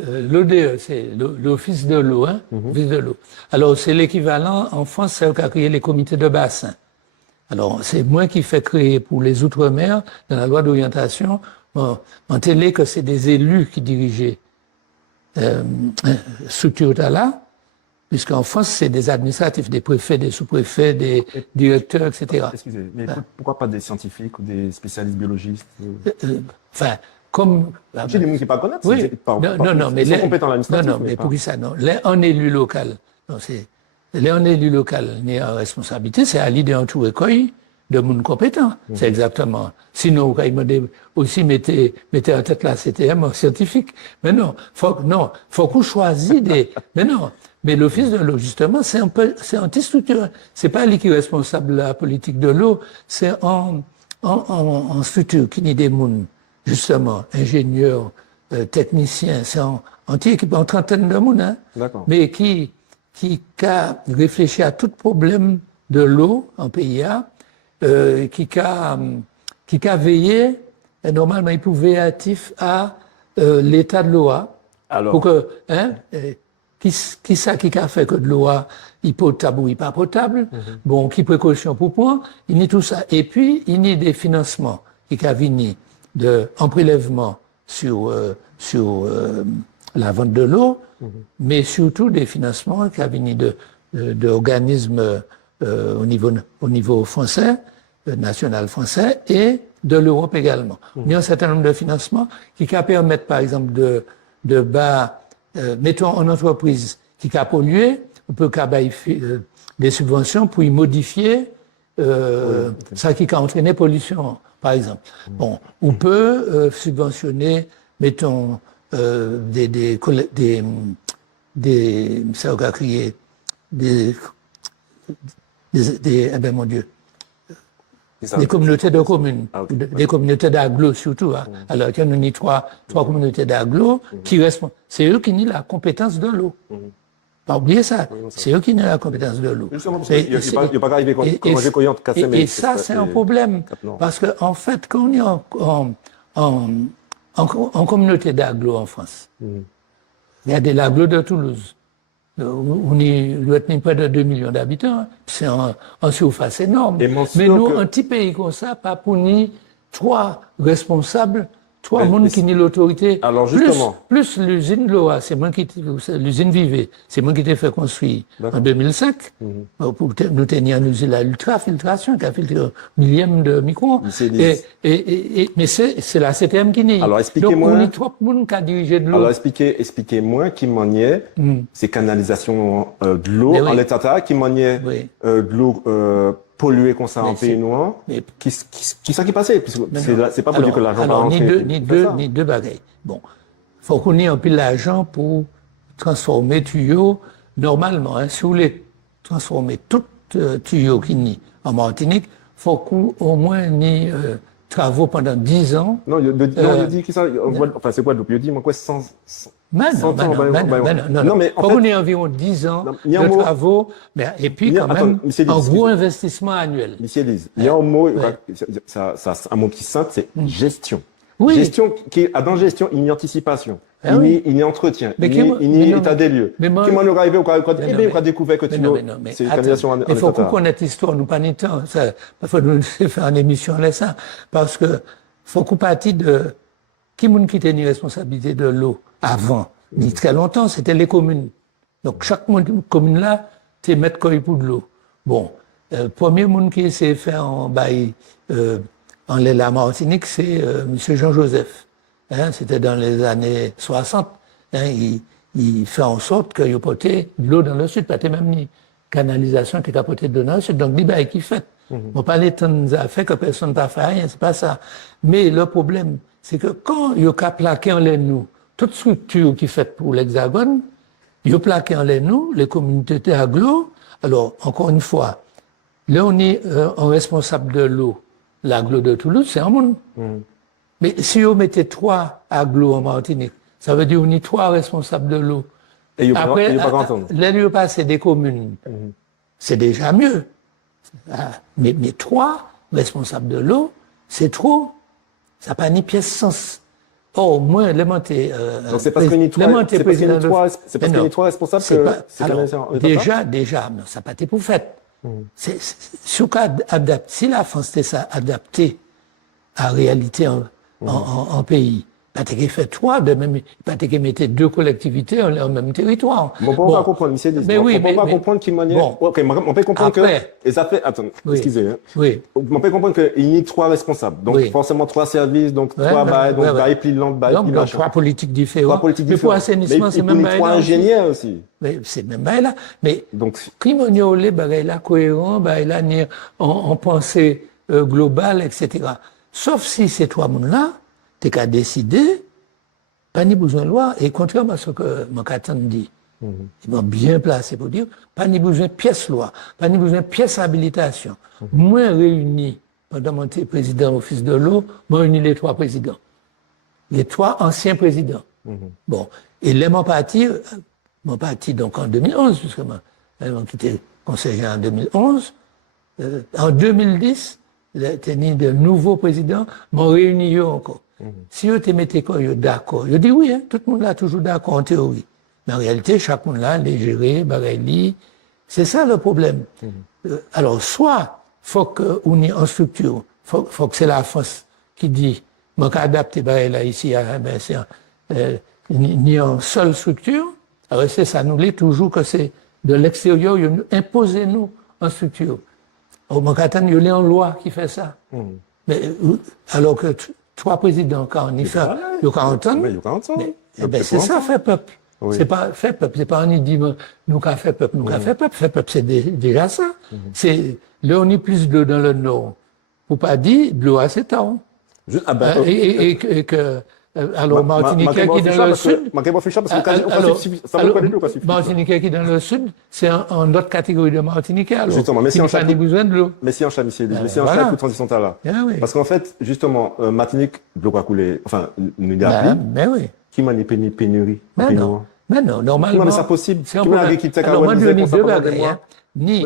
l'ODE, c'est l'Office de l'eau, hein, Office de l'eau. Alors, c'est l'équivalent, en France, c'est qui a créé les comités de bassin. Alors, c'est moi qui fais créer pour les Outre-mer, dans la loi d'orientation, en télé, que c'est des élus qui dirigeaient structure là, puisqu'en France, c'est des administratifs, des préfets, des sous-préfets, des directeurs, etc. Excusez, mais pourquoi pas des scientifiques ou des spécialistes biologistes Enfin, comme... J'ai des gens qui ne connaissent pas. Oui, mais ils sont compétents à l'administratif. Non, mais pour ça, non. Un élu local, non, c'est... Un élu local n'est en responsabilité, c'est à l'idée en tout recueil de monde compétent. C'est exactement. Sinon, quand il me dit aussi mettez en tête la CTM en scientifique. Mais non, faut qu'on choisisse des, mais non. Mais l'Office de l'eau, justement, c'est anti-structurel. C'est pas lui qui est responsable de la politique de l'eau, c'est en structure qui n'est des monde, justement, ingénieurs, techniciens, c'est en équipe, en trentaine de monde, hein. D'accord. Mais qui a réfléchi à tout problème de l'eau en PIA, qui a veillé, et normalement, il pouvait être actif à l'état de l'eau. Alors. Pour que, qui a fait que de l'eau il potable ou il pas potable, bon, qui précaution pour point, il n'y a tout ça. Et puis, il y a des financements qui a venu en prélèvement sur la vente de l'eau, mais surtout des financements qui a venu d'organismes au niveau français, national français, et de l'Europe également. Il y a un certain nombre de financements qui permettent, par exemple, mettons en entreprise qui a pollué, on peut des subventions pour y modifier ça qui a entraîné pollution, par exemple. Bon, on peut subventionner, mettons, ça a créé eh ben mon Dieu, ça? des communautés de communes, Ah, ok. des communautés d'agglos surtout. Hein. Alors, il y en a trois communautés d'agglos qui respondent. C'est eux qui nient la compétence de l'eau. Pas oublier ça. C'est eux qui nient la compétence de l'eau. Justement, parce qu'il n'y a pas arrivé quand j'ai connu entre Kassem et ça, c'est un problème. Parce que, en fait, quand on est en communauté d'agglos en France, il y a des agglos de Toulouse. On est près de 2 millions d'habitants. Hein. C'est en surface énorme. Mais nous, un petit pays comme ça, pas pour ni 3 responsables, 3 monde qui nient l'autorité. Alors justement. Plus l'usine Loa, c'est moi qui l'usine Vivé, c'est moi qui t'ai fait construire en 2005 pour nous tenir en usine à l'ultrafiltration qui a filtré un millième de micro. Mais c'est la CTM qui nie. Alors expliquez-moi. Donc on est 3 monde qui a dirigé de l'eau. Alors expliquez-moi qui maniait ces canalisations de l'eau en l'état qui maniait de l'eau polluée comme ça en pays noir. Qui ça qui passait? C'est pas pour dire que l'argent va rentrer. Ni deux bagailles. Bon, faut qu'on ait un peu l'argent pour transformer tuyaux normalement. Hein, si vous voulez transformer tout tuyau qui nie en Martinique, faut qu'au moins ait travaux pendant 10 ans. Non, il dit que ça. Enfin, c'est quoi? Donc, il dit, moi, quoi, 100 non, mais en fait, on est environ 10 ans de travaux, mais, et puis quand même, un gros investissement annuel. Monsieur Lise, il y a un mot, un mot qui saute, c'est gestion. Oui. Gestion, dans gestion, il y a anticipation. Il y a entretien. Il y a état des lieux. Qui m'en est arrivé, on a découvert que c'est une canalisation en il faut qu'on connaisse l'histoire, nous pas ni temps. Il faut nous faire une émission là, ça. Parce que, faut qu'on partit de, qui m'a quitté une responsabilité de l'eau avant? Il très longtemps, c'était les communes. Donc, chaque commune là, c'est mettre quoi pour de l'eau. Bon, premier monde qui s'est fait en bail, en la Martinique, c'est M. Jean-Joseph. Hein, c'était dans les années 60. Hein, il fait en sorte qu'il y ait porté de l'eau dans le sud, pas même ni canalisation qui est capotée de l'eau dans le sud. Donc, l'IBA qui fait. On parle de temps affaires que personne n'a fait rien, c'est pas ça. Mais le problème, c'est que quand il y a plaqué en l'air nous, toute structure qui est faite pour l'Hexagone, il y a plaqué en l'air nous, les communautés agglo. Alors, encore une fois, là, on est en responsable de l'eau. L'agglo de Toulouse, c'est un monde. Mais si vous mettez 3 agglos en Martinique, ça veut dire qu'on est 3 responsables de l'eau. Et il n'y a pas là, il passe des communes. C'est déjà mieux. Mais 3 responsables de l'eau, c'est trop. Ça n'a pas ni pièce sens. Or, au moins, élémentaire. Donc, c'est parce qu'il y a 3 responsables que c'est déjà, non, ça n'a pas été pour fait. Si la France était ça adaptée à la réalité en pays, pas qu'il fait 3 de même, pas qu'il mettait 2 collectivités en même territoire. Bon, on va comprendre, monsieur Lise. On peut pas comprendre qu'il maniait. Ok, on peut comprendre que. Et ça fait, attends, excusez, hein. Oui. On peut comprendre qu'il y a 3 responsables. Donc, forcément, 3 services, donc 3 bails, donc bail, pli de langue, bail, pli donc 3 politiques différentes. 3 politiques mais pour assainissement, c'est même bail. 3 ingénieurs aussi. Mais c'est même bail là. Mais, criminolé, bail là, cohérent, bail là, en pensée globale, etc. Sauf si ces 3 mondes-là, t'es qu'à décider, pas ni besoin de loi, et contrairement à ce que mon Catan dit, ils m'ont bien placé pour dire, pas ni besoin de pièce loi, pas ni besoin de pièce habilitation. Moi, réuni, pendant mon président office de l'eau, moi, réuni les 3 présidents. Les 3 anciens présidents. Bon. Et là, mon parti donc en 2011, justement, mon quitté conseiller en 2011, en 2010, tenu de nouveaux présidents, m'ont réuni encore. Si vous te mettez quoi, d'accord. Je dis oui, hein, tout le monde là toujours d'accord en théorie. Mais en réalité, chaque monde là, les gérés, bagaille, c'est ça le problème. Alors, soit, faut qu'on ait en structure, faut que c'est la France qui dit, moi, qu'à adapter bagaille là ici, ni en seule structure. Alors, c'est ça, nous l'est toujours que c'est de l'extérieur, imposez-nous en structure. Au Mancatan, il y a une loi qui fait ça. Mais, alors que 3 présidents, quand on y fait, il y a 40 ans. C'est ça, fait peuple. C'est pas fait peuple. C'est pas on y dit, nous qu'a fait peuple, nous qu'a fait peuple. Fait peuple, c'est déjà ça. C'est, là, on est plus d'eau dans le nord. Faut pas dire, de l'eau à 7 ans. Et que alors, Martiniquais qui dans le sud. Martiniquais qui dans le sud, c'est une autre catégorie de Martiniquais. Alors, justement, mais si qui on n'a pas besoin de l'eau. Mais si on chamissier, mais si on voilà. chaque transition là. Oui. Parce qu'en fait, justement, Martinique, l'eau a coulé, enfin, nous a mais oui. Qui m'a dit pénurie? Mais non, normalement. Comment c'est possible? C'est alors, moi, je dis deux bagages, hein. Ni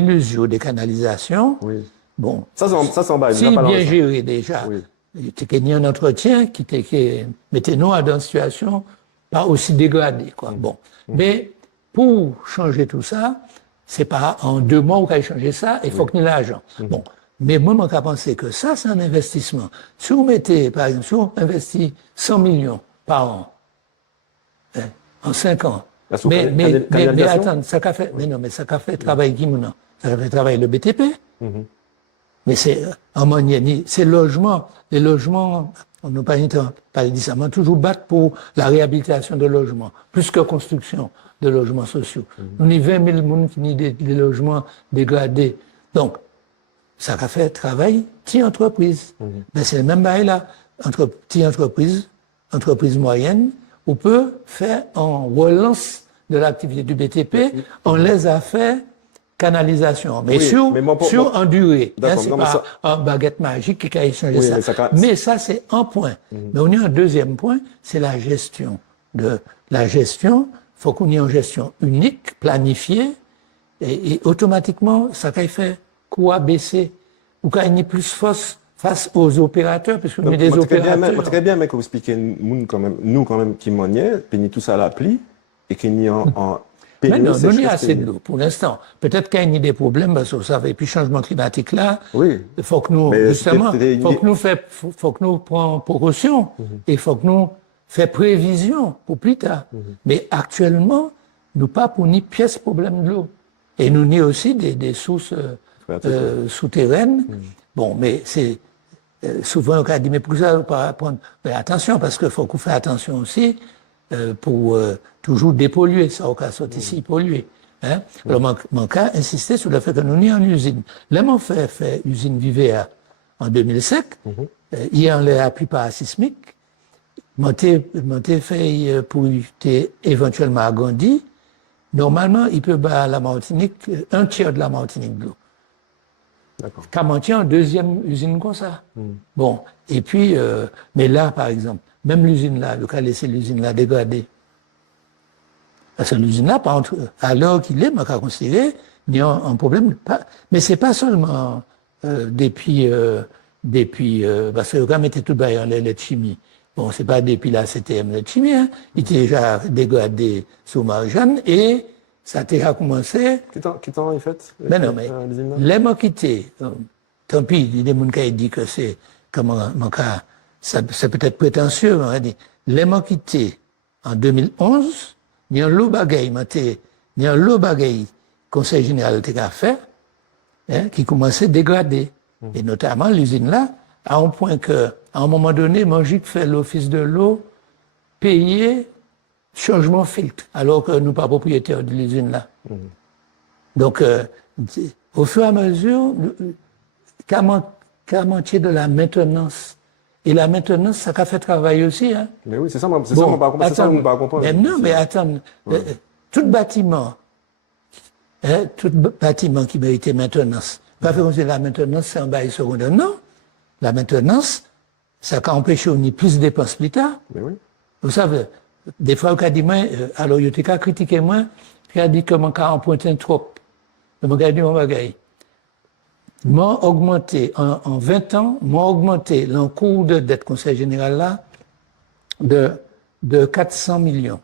l'usure des canalisations. Oui. Bon. Ça s'en bat. Si bien géré déjà. Oui. Il y a un entretien qui mettait nous dans une situation pas aussi dégradée, quoi. Bon. Mais pour changer tout ça, c'est pas en 2 mois qu'on va changer ça, il faut qu'il y ait l'argent. Bon. Mais moi, je pense que ça, c'est un investissement. Si vous mettez, par exemple, si vous investissez 100 millions par an, en 5 ans, mais attends, ça qu'a fait, mais non, mais ça qu'a fait travail qui maintenant? Ça fait travailler le BTP. Mais c'est, en moyenne, c'est les logements, on n'a pas dit ça, mais toujours battre pour la réhabilitation de logements, plus que construction de logements sociaux. On y 20 000 personnes qui ont des logements dégradés. Donc, ça a fait travail, petite entreprise. Mais c'est le même bail là, entre petite entreprise moyenne, on peut faire en relance de l'activité du BTP, on les a fait canalisation, mais sur en durée. C'est pas un baguette magique qui a échangé ça. Mais ça, c'est un point. Mais on y a un deuxième point, c'est la gestion. Faut qu'on ait une gestion unique, planifiée, et automatiquement, ça fait quoi baisser, ou quand il y a plus force face aux opérateurs, parce qu'on est des opérateurs. Très bien, mais que vous expliquez, nous quand même, qui manions, puis tout ça à l'appli, et qu'il y a en mais non, nous n'y a assez de l'eau pour l'instant. Peut-être qu'il y a des problèmes, parce que vous savez, puis changement climatique là, il faut que nous, justement, faut que nous prenions précaution, et il faut que nous fassions prévision pour plus tard. Mais actuellement, nous pas pour ni pièce problème de l'eau. Et nous n'y aussi des sources souterraines. Bon, mais c'est souvent on a dit mais pour ça pas prendre. Mais attention parce qu'il faut qu'on fasse attention aussi pour toujours dépolluer ça au cas sorti ici polluer. Hein? Alors mon cas insistait sur le fait que nous n'y en usine. Là mon fait usine Vivea en 2005. Il y a la plupart sismique. Monté fait pour éventuellement à Gandhi. Normalement, il peut battre la Martinique, un tiers de la Martinique de l'eau. D'accord. Camantier en deuxième usine comme ça. Bon, et puis, mais là, par exemple, même l'usine là, le cas laisser l'usine là dégradée. Parce que l'usine là, à l'heure qu'il est, on va considérer, il y a un problème. Mais c'est pas seulement depuis, parce que le gars mettait tout bas en lait de chimie. Bon, c'est pas depuis la CTM de chimie, hein. Il était déjà dégradé sous Marjane et ça a déjà commencé. Qui t'en est fait? Mais non, mais les mots quittés, tant pis, il y a des gens qui disent que c'est, comment, mon cas, c'est peut-être prétentieux, mais on a dit, les mots quittés en 2011, il y a un lot bagaille, Conseil général de fait, hein, qui commençait à dégrader. Et notamment l'usine là, à un point que, à un moment donné, Mangic fait l'office de l'eau, payer changement filtre, alors que nous ne sommes pas propriétaires de l'usine là. Donc, au fur et à mesure, Carmentier de la maintenance. Et la maintenance, ça a fait travail aussi. Hein. Mais oui, c'est ça, on ne va pas comprendre. Mais non, mais attends, tout bâtiment qui méritait maintenance, pas faire comme si la maintenance, c'est un bail secondaire. Non, la maintenance, ça a empêché on y plus de dépenses plus tard. Mais oui. Vous savez, des fois, on a dit, alors, il y a critiqué moi, il a dit que mon cas emprunté trop. Mais mon gars dit, mon bagaille. M'a augmenté, en 20 ans, m'a augmenté l'encours de dette Conseil général là, de 400 millions.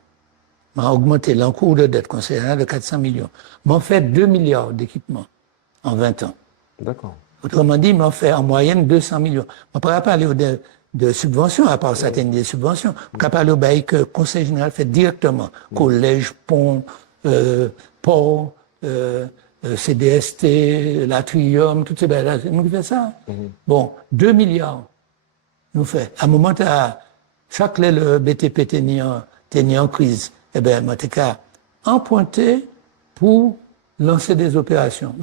M'a augmenté l'encours de dette Conseil général de 400 millions. M'a fait 2 milliards d'équipements en 20 ans. D'accord. Autrement dit, m'a fait en moyenne 200 millions. On ne pourra pas aller de subventions, à part certaines des subventions. On peut parler au bail que le Conseil général fait directement. Collège, pont, port, CDST, l'Atrium, toutes ces bails-là. C'est nous qui fait ça. Bon, 2 milliards nous fait. À un moment, chaque le BTP tenait en crise. Eh bien, moi, t'ai qu'à emprunter pour lancer des opérations.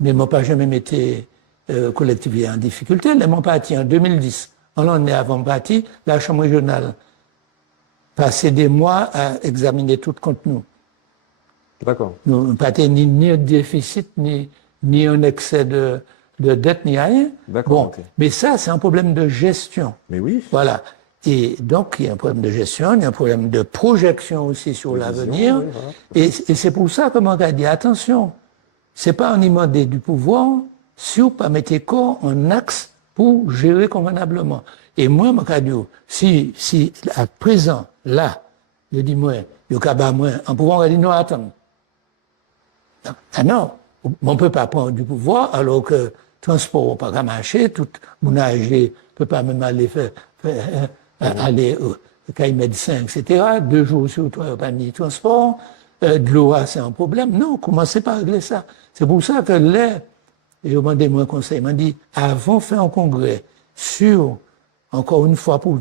Mais moi, pas jamais été collectivité en difficulté. Les m'ont parti en 2010. on est avant parti, la Chambre régionale passait des mois à examiner tout contenu. D'accord. Nous n'avons pas ni un déficit, ni un excès de dette, ni rien. D'accord, Bon, ok. mais ça, c'est un problème de gestion. Mais oui. Voilà. Et donc, il y a un problème de gestion, il y a un problème de projection aussi sur l'avenir. oui, voilà. Et c'est pour ça que mon gars dit, attention, c'est pas en demander du pouvoir, si vous pas mettez corps en axe pour gérer convenablement. Et moi, mon gars dit, si à présent, là, je dis moi, il y a moi, en pouvoir, on dit non, attends. Ah non, on ne peut pas prendre du pouvoir alors que transport ne peut pas marcher, tout mon âge ne peut pas même aller aller au cahier médecin, etc. 2 jours sur 3, pas ni transport. De l'eau, c'est un problème. Non, commencez par régler ça. C'est pour ça que là, j'ai demandé mon conseil, il m'a dit, avant de faire un congrès sur, encore une fois pour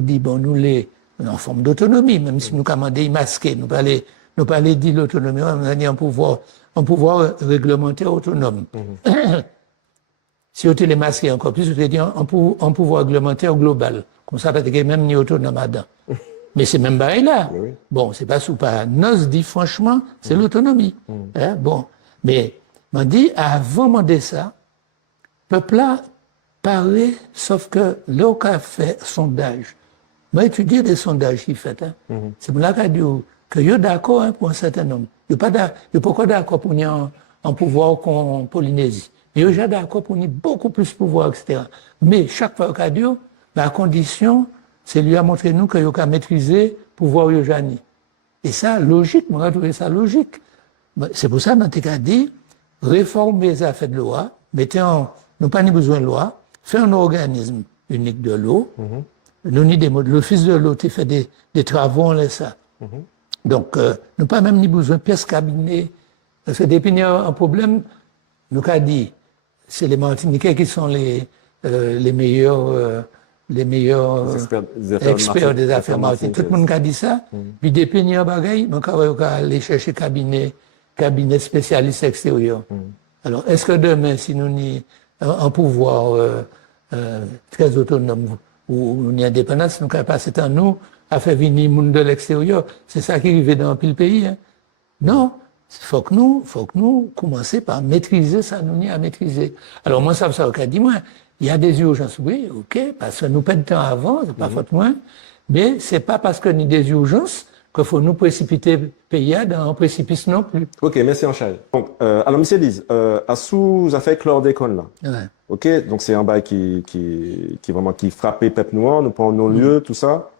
dire, bon, nous les, en forme d'autonomie, même si nous commandons masqués, nous pas aller dire l'autonomie, on a dit un pouvoir réglementaire autonome. Si on les masqué encore plus, on te dit un pouvoir réglementaire global. Comme ça, parce que même ni autonome là-dedans. Mais c'est même pareil là. Oui. Bon, c'est pas sous pas. Nos dit franchement, c'est l'autonomie. Hein, bon. Mais, m'a dit, avant de demander ça, peuple là, parlait, sauf que l'on a fait sondage. Moi, étudié des sondages qu'il fait, hein. C'est pour là qu'il dit que yo d'accord hein, pour un certain nombre. Yo pas d'accord pour un pouvoir qu'en Polynésie. Mais yo déjà d'accord pour beaucoup plus de pouvoir, etc. Mais chaque fois qu'il dit, la condition, c'est lui a montré nous que yo a maîtrisé le pouvoir yo jani. Et ça, logique, moi, j'ai trouvé ça logique. C'est pour ça que je dit, réformer les affaires de loi, nous pas ni besoin de loi, faire un organisme unique de l'eau, nous ni l'office de l'eau, tu fait des travaux, on laisse ça. Donc, nous pas même ni besoin de pièce cabinet, parce que depuis qu'il y a un problème, nous avons dit, c'est les Martiniquais qui sont les meilleurs experts des affaires martiniquaises. Tout le monde a dit ça. Puis depuis qu'il y a un bagage, nous avons aller chercher cabinet spécialiste extérieur. Alors, est-ce que demain, si nous avons un pouvoir très autonome ou une indépendance, nous avons passé temps nous à faire venir le monde de l'extérieur. C'est ça qui arrive dans le pays. Hein. Non, il faut que nous commencions par maîtriser ça, nous n'y à maîtriser. Alors moi, ça dit moi, il y a des urgences, oui, ok, parce que nous perdons temps avant, c'est pas faute moins, mais c'est pas parce que nous avons des urgences qu'il faut nous précipiter pays dans un précipice non plus. Ok, merci Anchal. Donc, alors, monsieur Lise, à sous affaire chlordécone là. Ouais. Ok, donc c'est un bail qui vraiment qui frappait Pep Noir, nous prenons nos lieux, tout ça.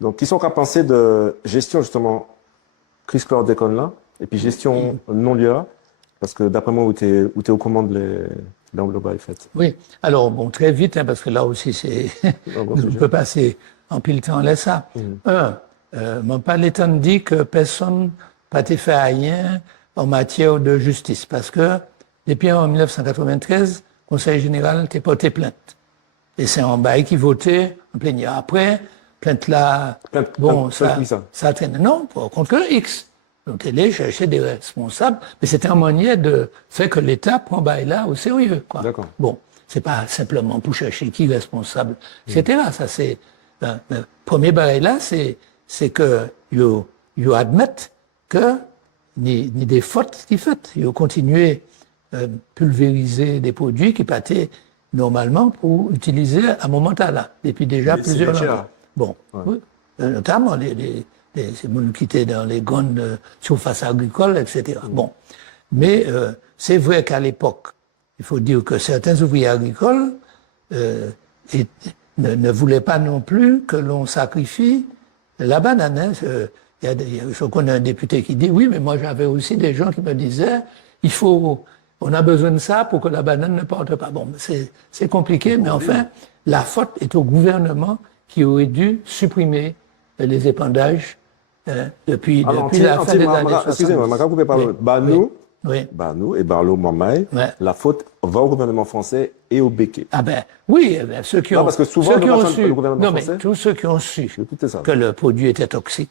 Donc, qui sont qu'à penser de gestion justement crise chlordécone là, et puis gestion non lieu là, parce que d'après moi, où t'es aux commandes dans le bail fait. Oui. Alors bon, très vite, hein, parce que là aussi c'est, on peut passer en pile temps là ça. Mon paléton dit que personne n'a été fait rien en matière de justice, parce que depuis en 1993, le Conseil général a porté plainte. Et c'est un bail qui votait en plénière. Après, plainte là, ça traîne. Non, contre le X. Donc, elle est chercher des responsables, mais c'était une manière de faire que l'État prend bail là au sérieux, quoi. D'accord. Bon, c'est pas simplement pour chercher qui est responsable, etc. Ça, c'est, le premier bail là, c'est que, you admettent que, ni des fautes qui faites. Ils continuent pulvériser des produits qui partaient normalement pour utiliser à un moment là, depuis déjà plusieurs années. Bon, oui, notamment ces gens qui étaient dans les grandes surfaces agricoles, etc. Bon, mais c'est vrai qu'à l'époque, il faut dire que certains ouvriers agricoles ne voulaient pas non plus que l'on sacrifie la banane. Hein. Je connais un député qui dit oui, mais moi j'avais aussi des gens qui me disaient on a besoin de ça pour que la banane ne porte pas. Bon, c'est compliqué, mais enfin, la faute est au gouvernement qui aurait dû supprimer les épandages depuis la fin des années 60. Excusez-moi, je vais couper par le Banou, oui. Banou et Barlo Mamaï. Ouais. La faute va au gouvernement français et au Béquet. Ah ben oui, ceux qui ont, parce que souvent, le gouvernement non, mais français, tous ceux qui ont su ça. que le produit était toxique,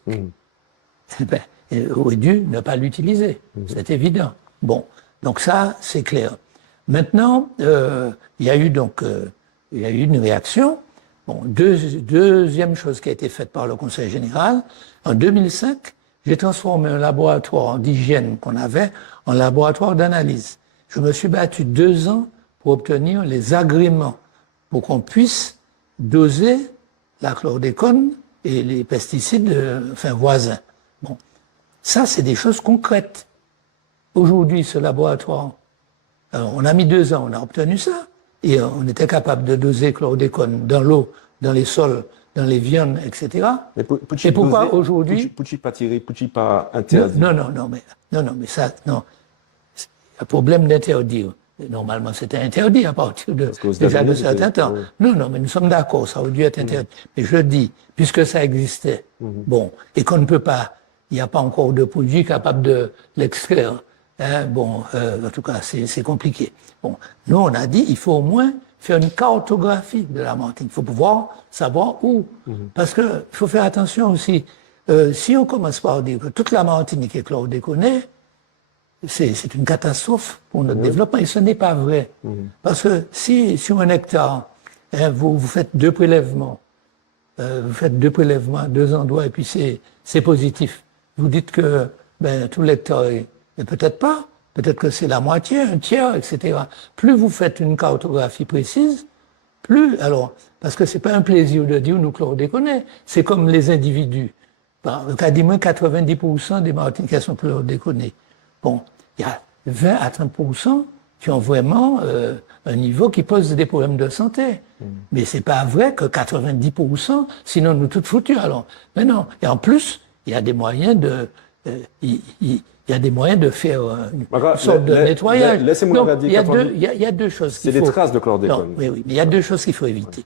auraient dû ne pas l'utiliser. C'est évident. Bon, donc ça, c'est clair. Maintenant, il y a eu donc il y a eu une réaction. Bon, deuxième chose qui a été faite par le Conseil général, en 2005, j'ai transformé un laboratoire d'hygiène qu'on avait en laboratoire d'analyse. Je me suis battu 2 ans pour obtenir les agréments pour qu'on puisse doser la chlordécone et les pesticides voisins. Bon, ça, c'est des choses concrètes. Aujourd'hui, ce laboratoire, on a mis 2 ans, on a obtenu ça, et on était capable de doser chlordécone dans l'eau, dans les sols, dans les viandes, etc. Mais et pourquoi aujourd'hui... Peut-il pas tirer, peut-il pas interdire? Non, mais ça, non. Le problème d'interdire. Normalement, c'était interdit à partir de déjà de certains temps. Oui. Non, mais nous sommes d'accord, ça aurait dû être interdit. Mais je dis, puisque ça existait, bon, et qu'on ne peut pas, il n'y a pas encore de produit capable de l'extraire. Hein, bon, en tout cas, c'est compliqué. Bon, nous, on a dit, il faut au moins faire une cartographie de la Martinique. Il faut pouvoir savoir où. Parce que il faut faire attention aussi. Si on commence par dire que toute la Martinique est chlordéconée, c'est une catastrophe pour notre développement, et ce n'est pas vrai. Parce que si sur un hectare, hein, vous faites 2 prélèvements, à 2 endroits, et puis c'est positif, vous dites que tout l'hectare est, mais peut-être pas, peut-être que c'est la moitié, un tiers, etc. Plus vous faites une cartographie précise, plus, alors, parce que c'est pas un plaisir de dire nous chlordéconner, c'est comme les individus. Quasiment 90% des Martiniquais sont chlordéconés. Bon, il y a 20 à 30% qui ont vraiment un niveau qui pose des problèmes de santé. Mais c'est pas vrai que 90%, sinon nous toutes foutus. Alors, mais non. Et en plus, il y a des moyens de, il y a des moyens de faire une sorte de nettoyage. Laissez-moi dire. Il y a 2 choses. C'est des traces de chlordécone. Oui, mais il y a 2 choses qu'il faut éviter.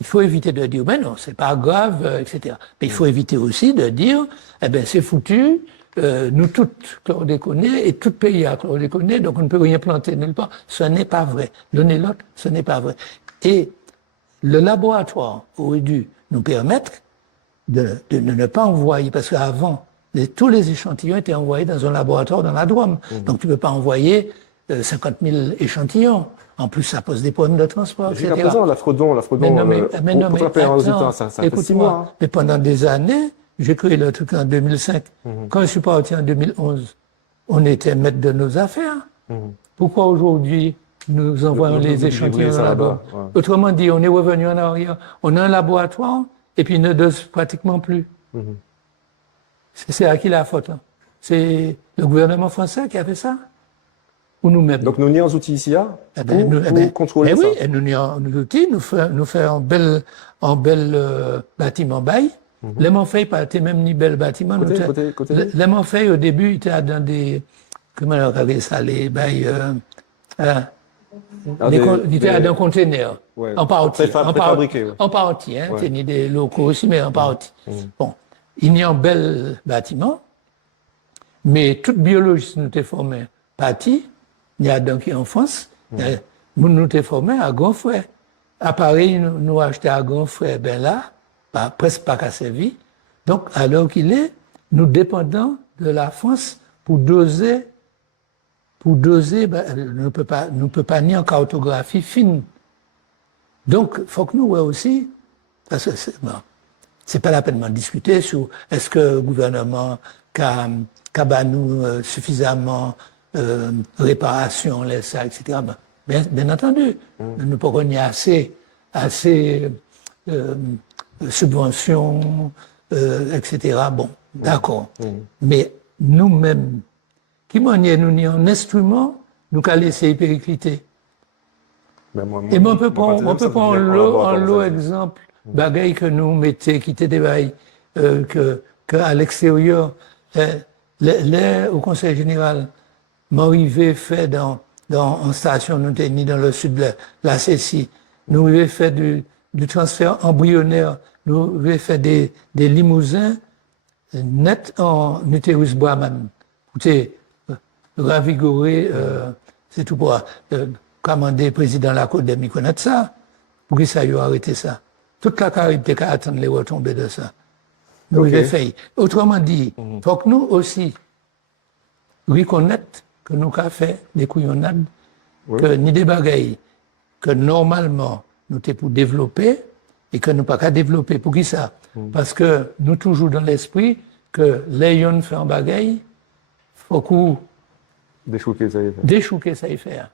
Il faut éviter de dire, ben non, c'est pas grave, etc. Mais il faut éviter aussi de dire, eh ben c'est foutu. Nous toutes chlordéconnées et tout pays a chlordéconné, donc on ne peut rien planter nulle part. Ce n'est pas vrai. L'un et l'autre, ce n'est pas vrai. Et le laboratoire aurait dû nous permettre de ne pas envoyer, parce qu'avant, tous les échantillons étaient envoyés dans un laboratoire dans la Drôme. Donc tu ne peux pas envoyer 50 000 échantillons. En plus, ça pose des problèmes de transport, etc. Jusqu'à présent, la fraudon, contre la pérennité, ça fait 6 mois. Hein. Mais pendant des années, j'ai créé le truc en 2005. Quand je suis parti en 2011, on était maître de nos affaires. Pourquoi aujourd'hui nous envoyons les échantillons là-bas? Autrement dit, on est revenu en arrière. On a un laboratoire et puis il ne dose pratiquement plus. C'est à qui la faute? Hein? C'est le gouvernement français qui a fait ça? Ou nous-mêmes? Donc nous n'y avons outils ici pour contrôler ça. Oui, et nous n'y avons outils, nous faisons un bel bâtiment bail. Les Montfeuilles, pas même ni bel bâtiment. Côté. Les Montfeuilles, au début, étaient dans des, comment on appelle ça, les bails, ils étaient dans un conteneur. Ouais, en partie. Préfabriqué. En partie, hein. Ouais. Ni des locaux aussi, mais en partie. Bon. Il y a un bel bâtiment, mais toute biologiste nous était formée partie. Il y a donc en France, nous nous était formés à Gonfrey. Appareil, nous acheté à Gonfrey, ben là, presque pas qu'à servi. Donc, alors qu'il est, nous dépendons de la France pour doser, ne peut pas ni en cartographie fine. Donc, il faut que nous, aussi, parce que c'est pas la peine de discuter sur est-ce que le gouvernement a nous suffisamment réparation, ça, etc. Bien entendu, nous pourrons y assez subventions, etc. Bon, d'accord. Mais nous-mêmes, qui nous avons un instrument, nous qu'à laisser péricliter. Et on peut prendre l'eau exemple, bagaille que nous mettons, qui était des bails, qu'à l'extérieur, au Conseil général, m'arrivait fait en station, nous étions dans le sud de la Cécie, nous avions fait du transfert embryonnaire, nous avions fait des limousins nets en utérus Brahman. Écoutez, ravigorer, c'est tout pour commander le président de la Côte de connaître ça. Pour qui ça a arrêté ça? Toute la Caraïbe était qu'à attendre les retombées de ça. Nous avons fait. Autrement dit, il faut que nous aussi reconnaître que nous avons fait des couillonnades, que ni des bagailles, que normalement nous t'es pour développer et que nous pas qu'à développer. Pour qui ça? Parce que nous toujours dans l'esprit que les gens font un bagaille, faut qu'on Déchouquer, ça y est. déchouquer ça y faire.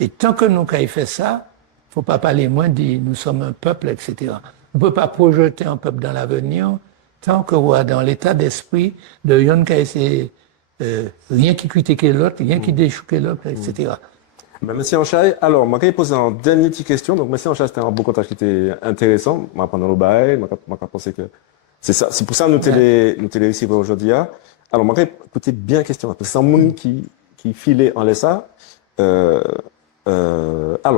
Et tant que nous qu'à fait ça, faut pas parler moins de nous sommes un peuple, etc. On peut pas projeter un peuple dans l'avenir tant que on est dans l'état d'esprit de yon qui essaie rien qui critiquer l'autre, rien qui déchouquer l'autre, etc. Ben, merci Anchaï. Alors, moi, quand il pose une dernière petite question, donc merci Anchaï, c'était un beau contact qui était intéressant. Moi, pendant le bail, moi, pensé que c'est ça, c'est pour ça que nous télé ici aujourd'hui. Alors, moi, écoutez bien la question, parce que c'est un monde qui filait en laissa. Alors,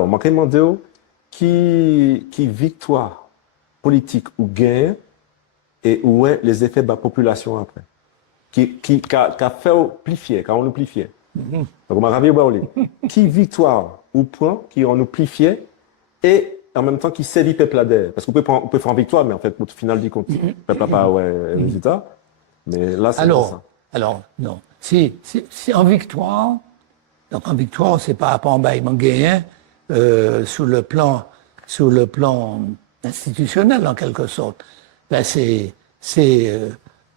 moi, quand il demande qui victoire politique ou gain et où est les effets de la population après. Qui a fait plus fier, quand on nous plus fier. Donc, on m'a ravi qui victoire ou point, qui en nous plus fier et en même temps qui sévit peuple adhère. Parce qu'on peut faire une victoire, mais en fait, au final, dit qu'on peuple n'a pas résultat. Mais là, c'est ça. Alors, non. Si en victoire, donc en victoire, c'est par rapport à un baillement gagné, sur le plan institutionnel, en quelque sorte. Ben, c'est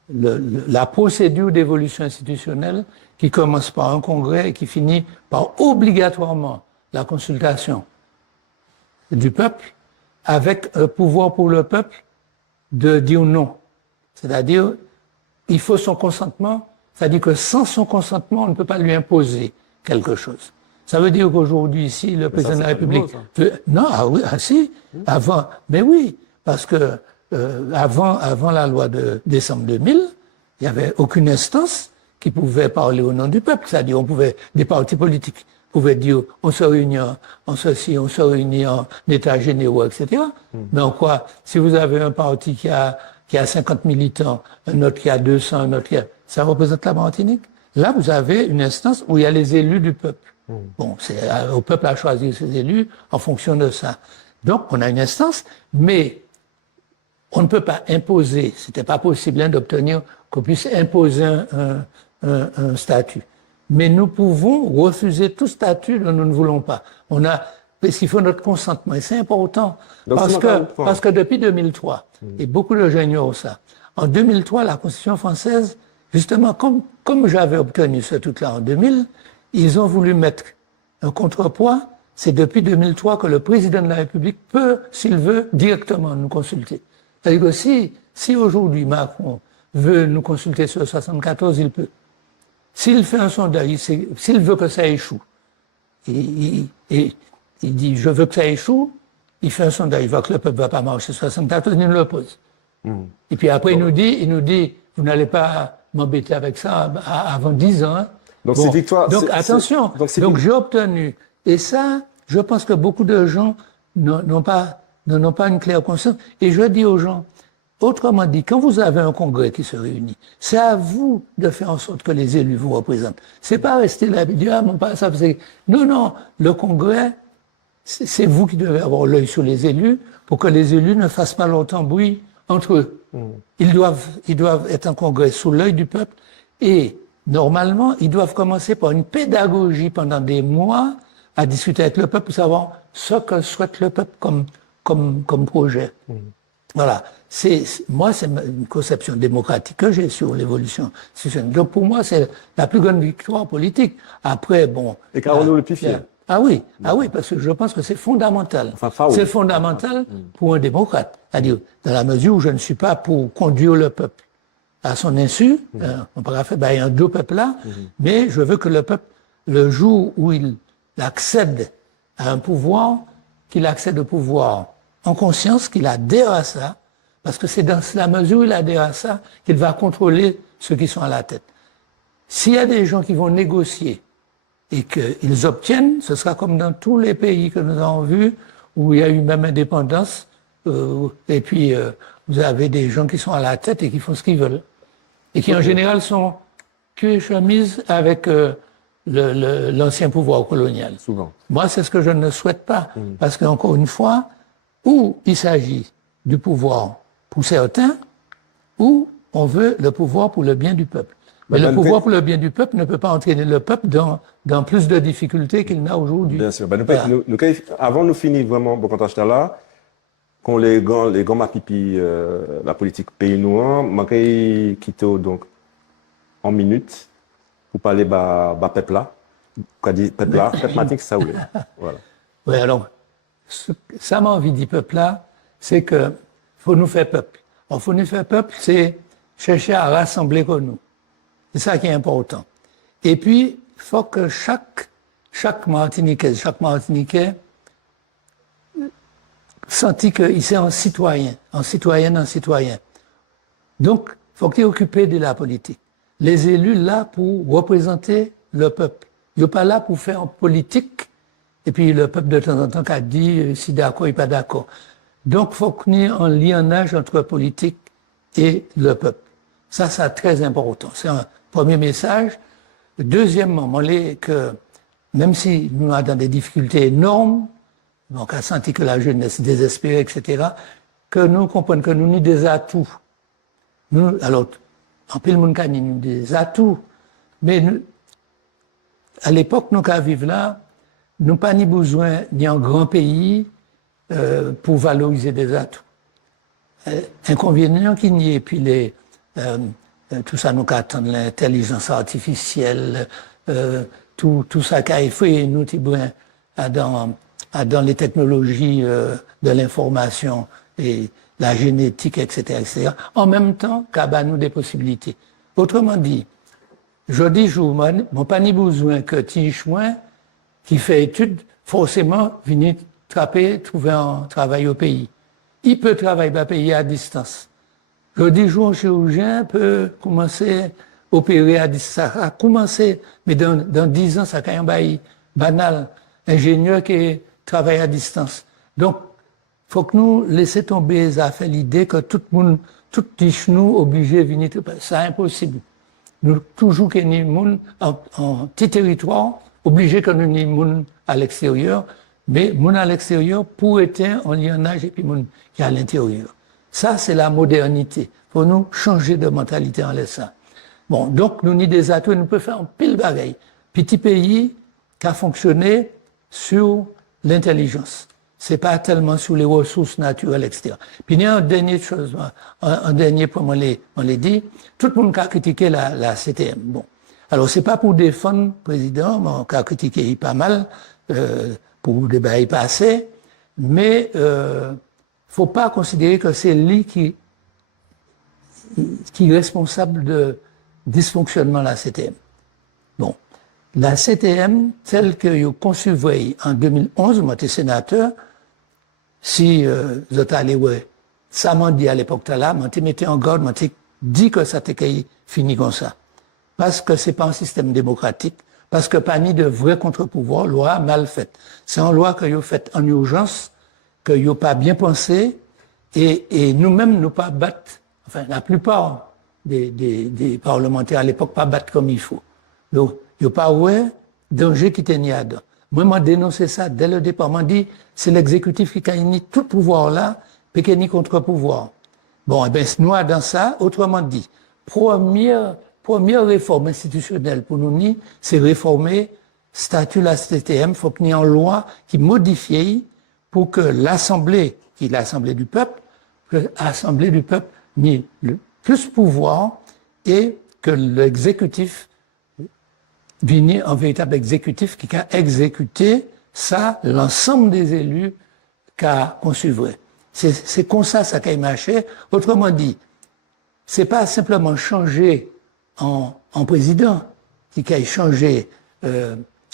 la procédure d'évolution institutionnelle qui commence par un congrès et qui finit par obligatoirement la consultation du peuple avec un pouvoir pour le peuple de dire non. C'est-à-dire, il faut son consentement, c'est-à-dire que sans son consentement, on ne peut pas lui imposer quelque chose. Ça veut dire qu'aujourd'hui, ici, le président de la République... Non, mais oui, parce que avant la loi de décembre 2000, il n'y avait aucune instance qui pouvait parler au nom du peuple. C'est-à-dire, des partis politiques pouvaient dire, on se réunit en ceci, on se réunit en état généraux, etc. Mais en quoi, si vous avez un parti qui a 50 militants, un autre qui a 200, un autre qui a... Ça représente la Martinique. Là, vous avez une instance où il y a les élus du peuple. Bon, c'est au peuple à choisir ses élus en fonction de ça. Donc, on a une instance, mais on ne peut pas imposer, c'était pas possible d'obtenir qu'on puisse imposer un statut. Mais nous pouvons refuser tout statut dont nous ne voulons pas. Parce qu'il faut notre consentement, et c'est important. Donc, parce que depuis 2003, et beaucoup de gens ignorent ça, en 2003, la Constitution française, justement, comme j'avais obtenu ce truc-là en 2000, ils ont voulu mettre un contrepoids. C'est depuis 2003 que le président de la République peut, s'il veut, directement nous consulter. C'est-à-dire que si aujourd'hui Macron veut nous consulter sur 74, il peut. S'il fait un sondage, s'il veut que ça échoue, il dit je veux que ça échoue, il fait un sondage, il voit que le peuple ne va pas marcher sur 74, il nous l'oppose. Et puis après, il nous dit, vous n'allez pas m'embêter avec ça avant 10 ans. Hein. Donc c'est victoire. Donc attention, donc j'ai obtenu. Et ça, je pense que beaucoup de gens n'ont pas une claire conscience. Et je dis aux gens, autrement dit, quand vous avez un congrès qui se réunit, c'est à vous de faire en sorte que les élus vous représentent. C'est pas rester là et dire, ah, mon pas ça, non, le congrès, c'est vous qui devez avoir l'œil sur les élus pour que les élus ne fassent pas longtemps bruit entre eux. Ils doivent être un congrès sous l'œil du peuple et normalement, ils doivent commencer par une pédagogie pendant des mois à discuter avec le peuple pour savoir ce que souhaite le peuple comme projet. Voilà. Moi, c'est une conception démocratique que j'ai sur l'évolution institutionnelle. Donc, pour moi, c'est la plus grande victoire politique. Après, bon. Et Carolo le plus fier. Ah oui, parce que je pense que c'est fondamental. C'est fondamental pour un démocrate. C'est-à-dire, dans la mesure où je ne suis pas pour conduire le peuple à son insu, on pourrait faire, il y a un deux peuples là, mais je veux que le peuple, le jour où il accède à un pouvoir, qu'il accède au pouvoir en conscience, qu'il adhère à ça, parce que c'est dans la mesure où il adhère à ça qu'il va contrôler ceux qui sont à la tête. S'il y a des gens qui vont négocier et qu'ils obtiennent, ce sera comme dans tous les pays que nous avons vus, où il y a eu même indépendance, et puis vous avez des gens qui sont à la tête et qui font ce qu'ils veulent, et qui en général sont cul et chemise avec l'ancien pouvoir colonial. Souvent. Moi, c'est ce que je ne souhaite pas, parce qu'encore une fois, ou il s'agit du pouvoir pour certains, ou on veut le pouvoir pour le bien du peuple. Mais le pouvoir pour le bien du peuple ne peut pas entraîner le peuple dans plus de difficultés qu'il n'a aujourd'hui. Bien sûr. Avant de finir vraiment, bon, quand j'étais là, quand les grands mapipi, la politique pays noir, je quitté donc en minutes pour parler de peuple là. Peuple là, peuple matique, ça oui. Voilà. Oui, alors, ça m'a envie de dire peuple là, c'est que faut nous faire peuple. Alors, faut nous faire peuple, c'est chercher à rassembler comme nous. C'est ça qui est important. Et puis, il faut que chaque Martiniquais sentit qu'il est un citoyen, en citoyenne. Donc, il faut qu'il est occupé de la politique. Les élus là pour représenter le peuple. Ils ne sont pas là pour faire en politique, et puis le peuple de temps en temps a dit si d'accord ou pas d'accord. Donc, il faut qu'il y ait un lionnage entre politique et le peuple. Ça, c'est très important. C'est un premier message. Deuxièmement, que même si nous avons des difficultés énormes, donc à sentir que la jeunesse désespérée, etc., que nous comprenons que nous avons des atouts. Nous, alors, en pile monde a des atouts, mais nous, à l'époque, nous qui vivons là, nous n'avons pas ni besoin ni un grand pays pour valoriser des atouts. Inconvénient qu'il y ait, puis tout ça nous attend, l'intelligence artificielle, tout ça qui a fait nous dans les technologies de l'information et la génétique, etc. En même temps, qu'à nous des possibilités. Autrement dit, je dis, je n'ai pas ni besoin que Tichouin, qui fait études, forcément, venir trouver un travail au pays. Il peut travailler dans le pays à distance. Je dis, un chirurgien peut commencer à opérer à distance. Ça a commencé, mais dans 10 ans, ça a un bail banal. Ingénieur qui travaille à distance. Donc, il faut que nous laissions tomber ça fait l'idée que tout le monde, tout nous obligé de venir. C'est impossible. Nous, toujours qu'il y ait des gens en petit territoire, obligé que nous ayons des gens à l'extérieur, mais les gens à l'extérieur pour être en lionnage et puis les gens qui sont à l'intérieur. Ça, c'est la modernité. Il faut nous changer de mentalité en laissant. Bon, donc, nous avons des atouts et nous pouvons faire un pile bagaille. Petit pays qui a fonctionné sur l'intelligence. C'est pas tellement sur les ressources naturelles, etc. Puis il y a une dernière chose, un dernier point, on l'a dit, tout le monde qui a critiqué la CTM. Bon. Alors, c'est pas pour défendre le président, mais on a critiqué pas mal, pour des bails passés, mais, faut pas considérer que c'est lui qui est responsable de dysfonctionnement de la CTM. Bon. La CTM, telle que vous concevez en 2011, moi, j'étais sénateur, si vous êtes allé, ouais, ça m'a dit à l'époque là, moi, t'ai mis en garde, moi, t'ai dit que ça t'est fini comme ça. Parce que c'est pas un système démocratique, parce que pas ni de vrai contre-pouvoir, loi mal faite. C'est une loi que vous faites en urgence, que vous pas bien pensé, et nous-mêmes, nous pas battre, enfin, la plupart des parlementaires à l'époque pas battre comme il faut. Donc, il n'y a pas ouais danger qui était là dedans. Moi, j'ai dénoncé ça dès le départ. J'ai dit, c'est l'exécutif qui a mis tout le pouvoir là, puis qui a mis contre-pouvoir. Bon, eh bien, nous, dans ça, autrement dit, première réforme institutionnelle pour nous, c'est réformer statut de la CTM. Il faut qu'il y ait une loi qui modifie pour que l'Assemblée, qui est l'Assemblée du peuple, que l'Assemblée du peuple ait le plus pouvoir et que l'exécutif venir un véritable exécutif qui a exécuté ça, l'ensemble des élus qu'a conçuvré. C'est comme ça qui a marché. Autrement dit, c'est pas simplement changer en président qui a changé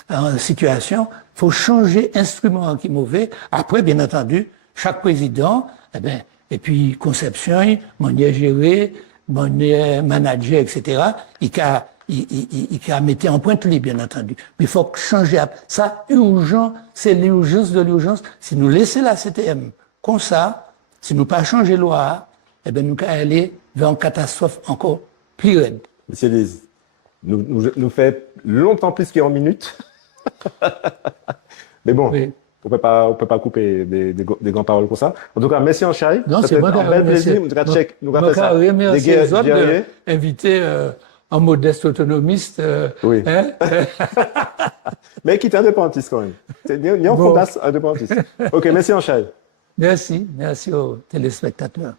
en situation, faut changer instrument qui est mauvais. Après, bien entendu, chaque président, et puis conception, manière gérée, manière manager, etc., il a mis en pointe lui, bien entendu. Mais il faut changer. Ça, urgent, c'est l'urgence de l'urgence. Si nous laissons la CTM comme ça, si nous pas changer loi, nous allons aller vers une catastrophe encore plus raide. Monsieur Lise, nous fait longtemps plus qu'en minutes. Mais bon, oui. On peut pas couper des grandes paroles comme ça. En tout cas, merci en chai. Non, c'est moi qui un bel plaisir. Nous allons faire ça. Merci les autres d'inviter en modeste autonomiste. Oui. Hein? Mais qui est indépendantiste quand même. Il y a un Bon. fondateur indépendantiste. OK, merci Anchaï. Merci aux téléspectateurs.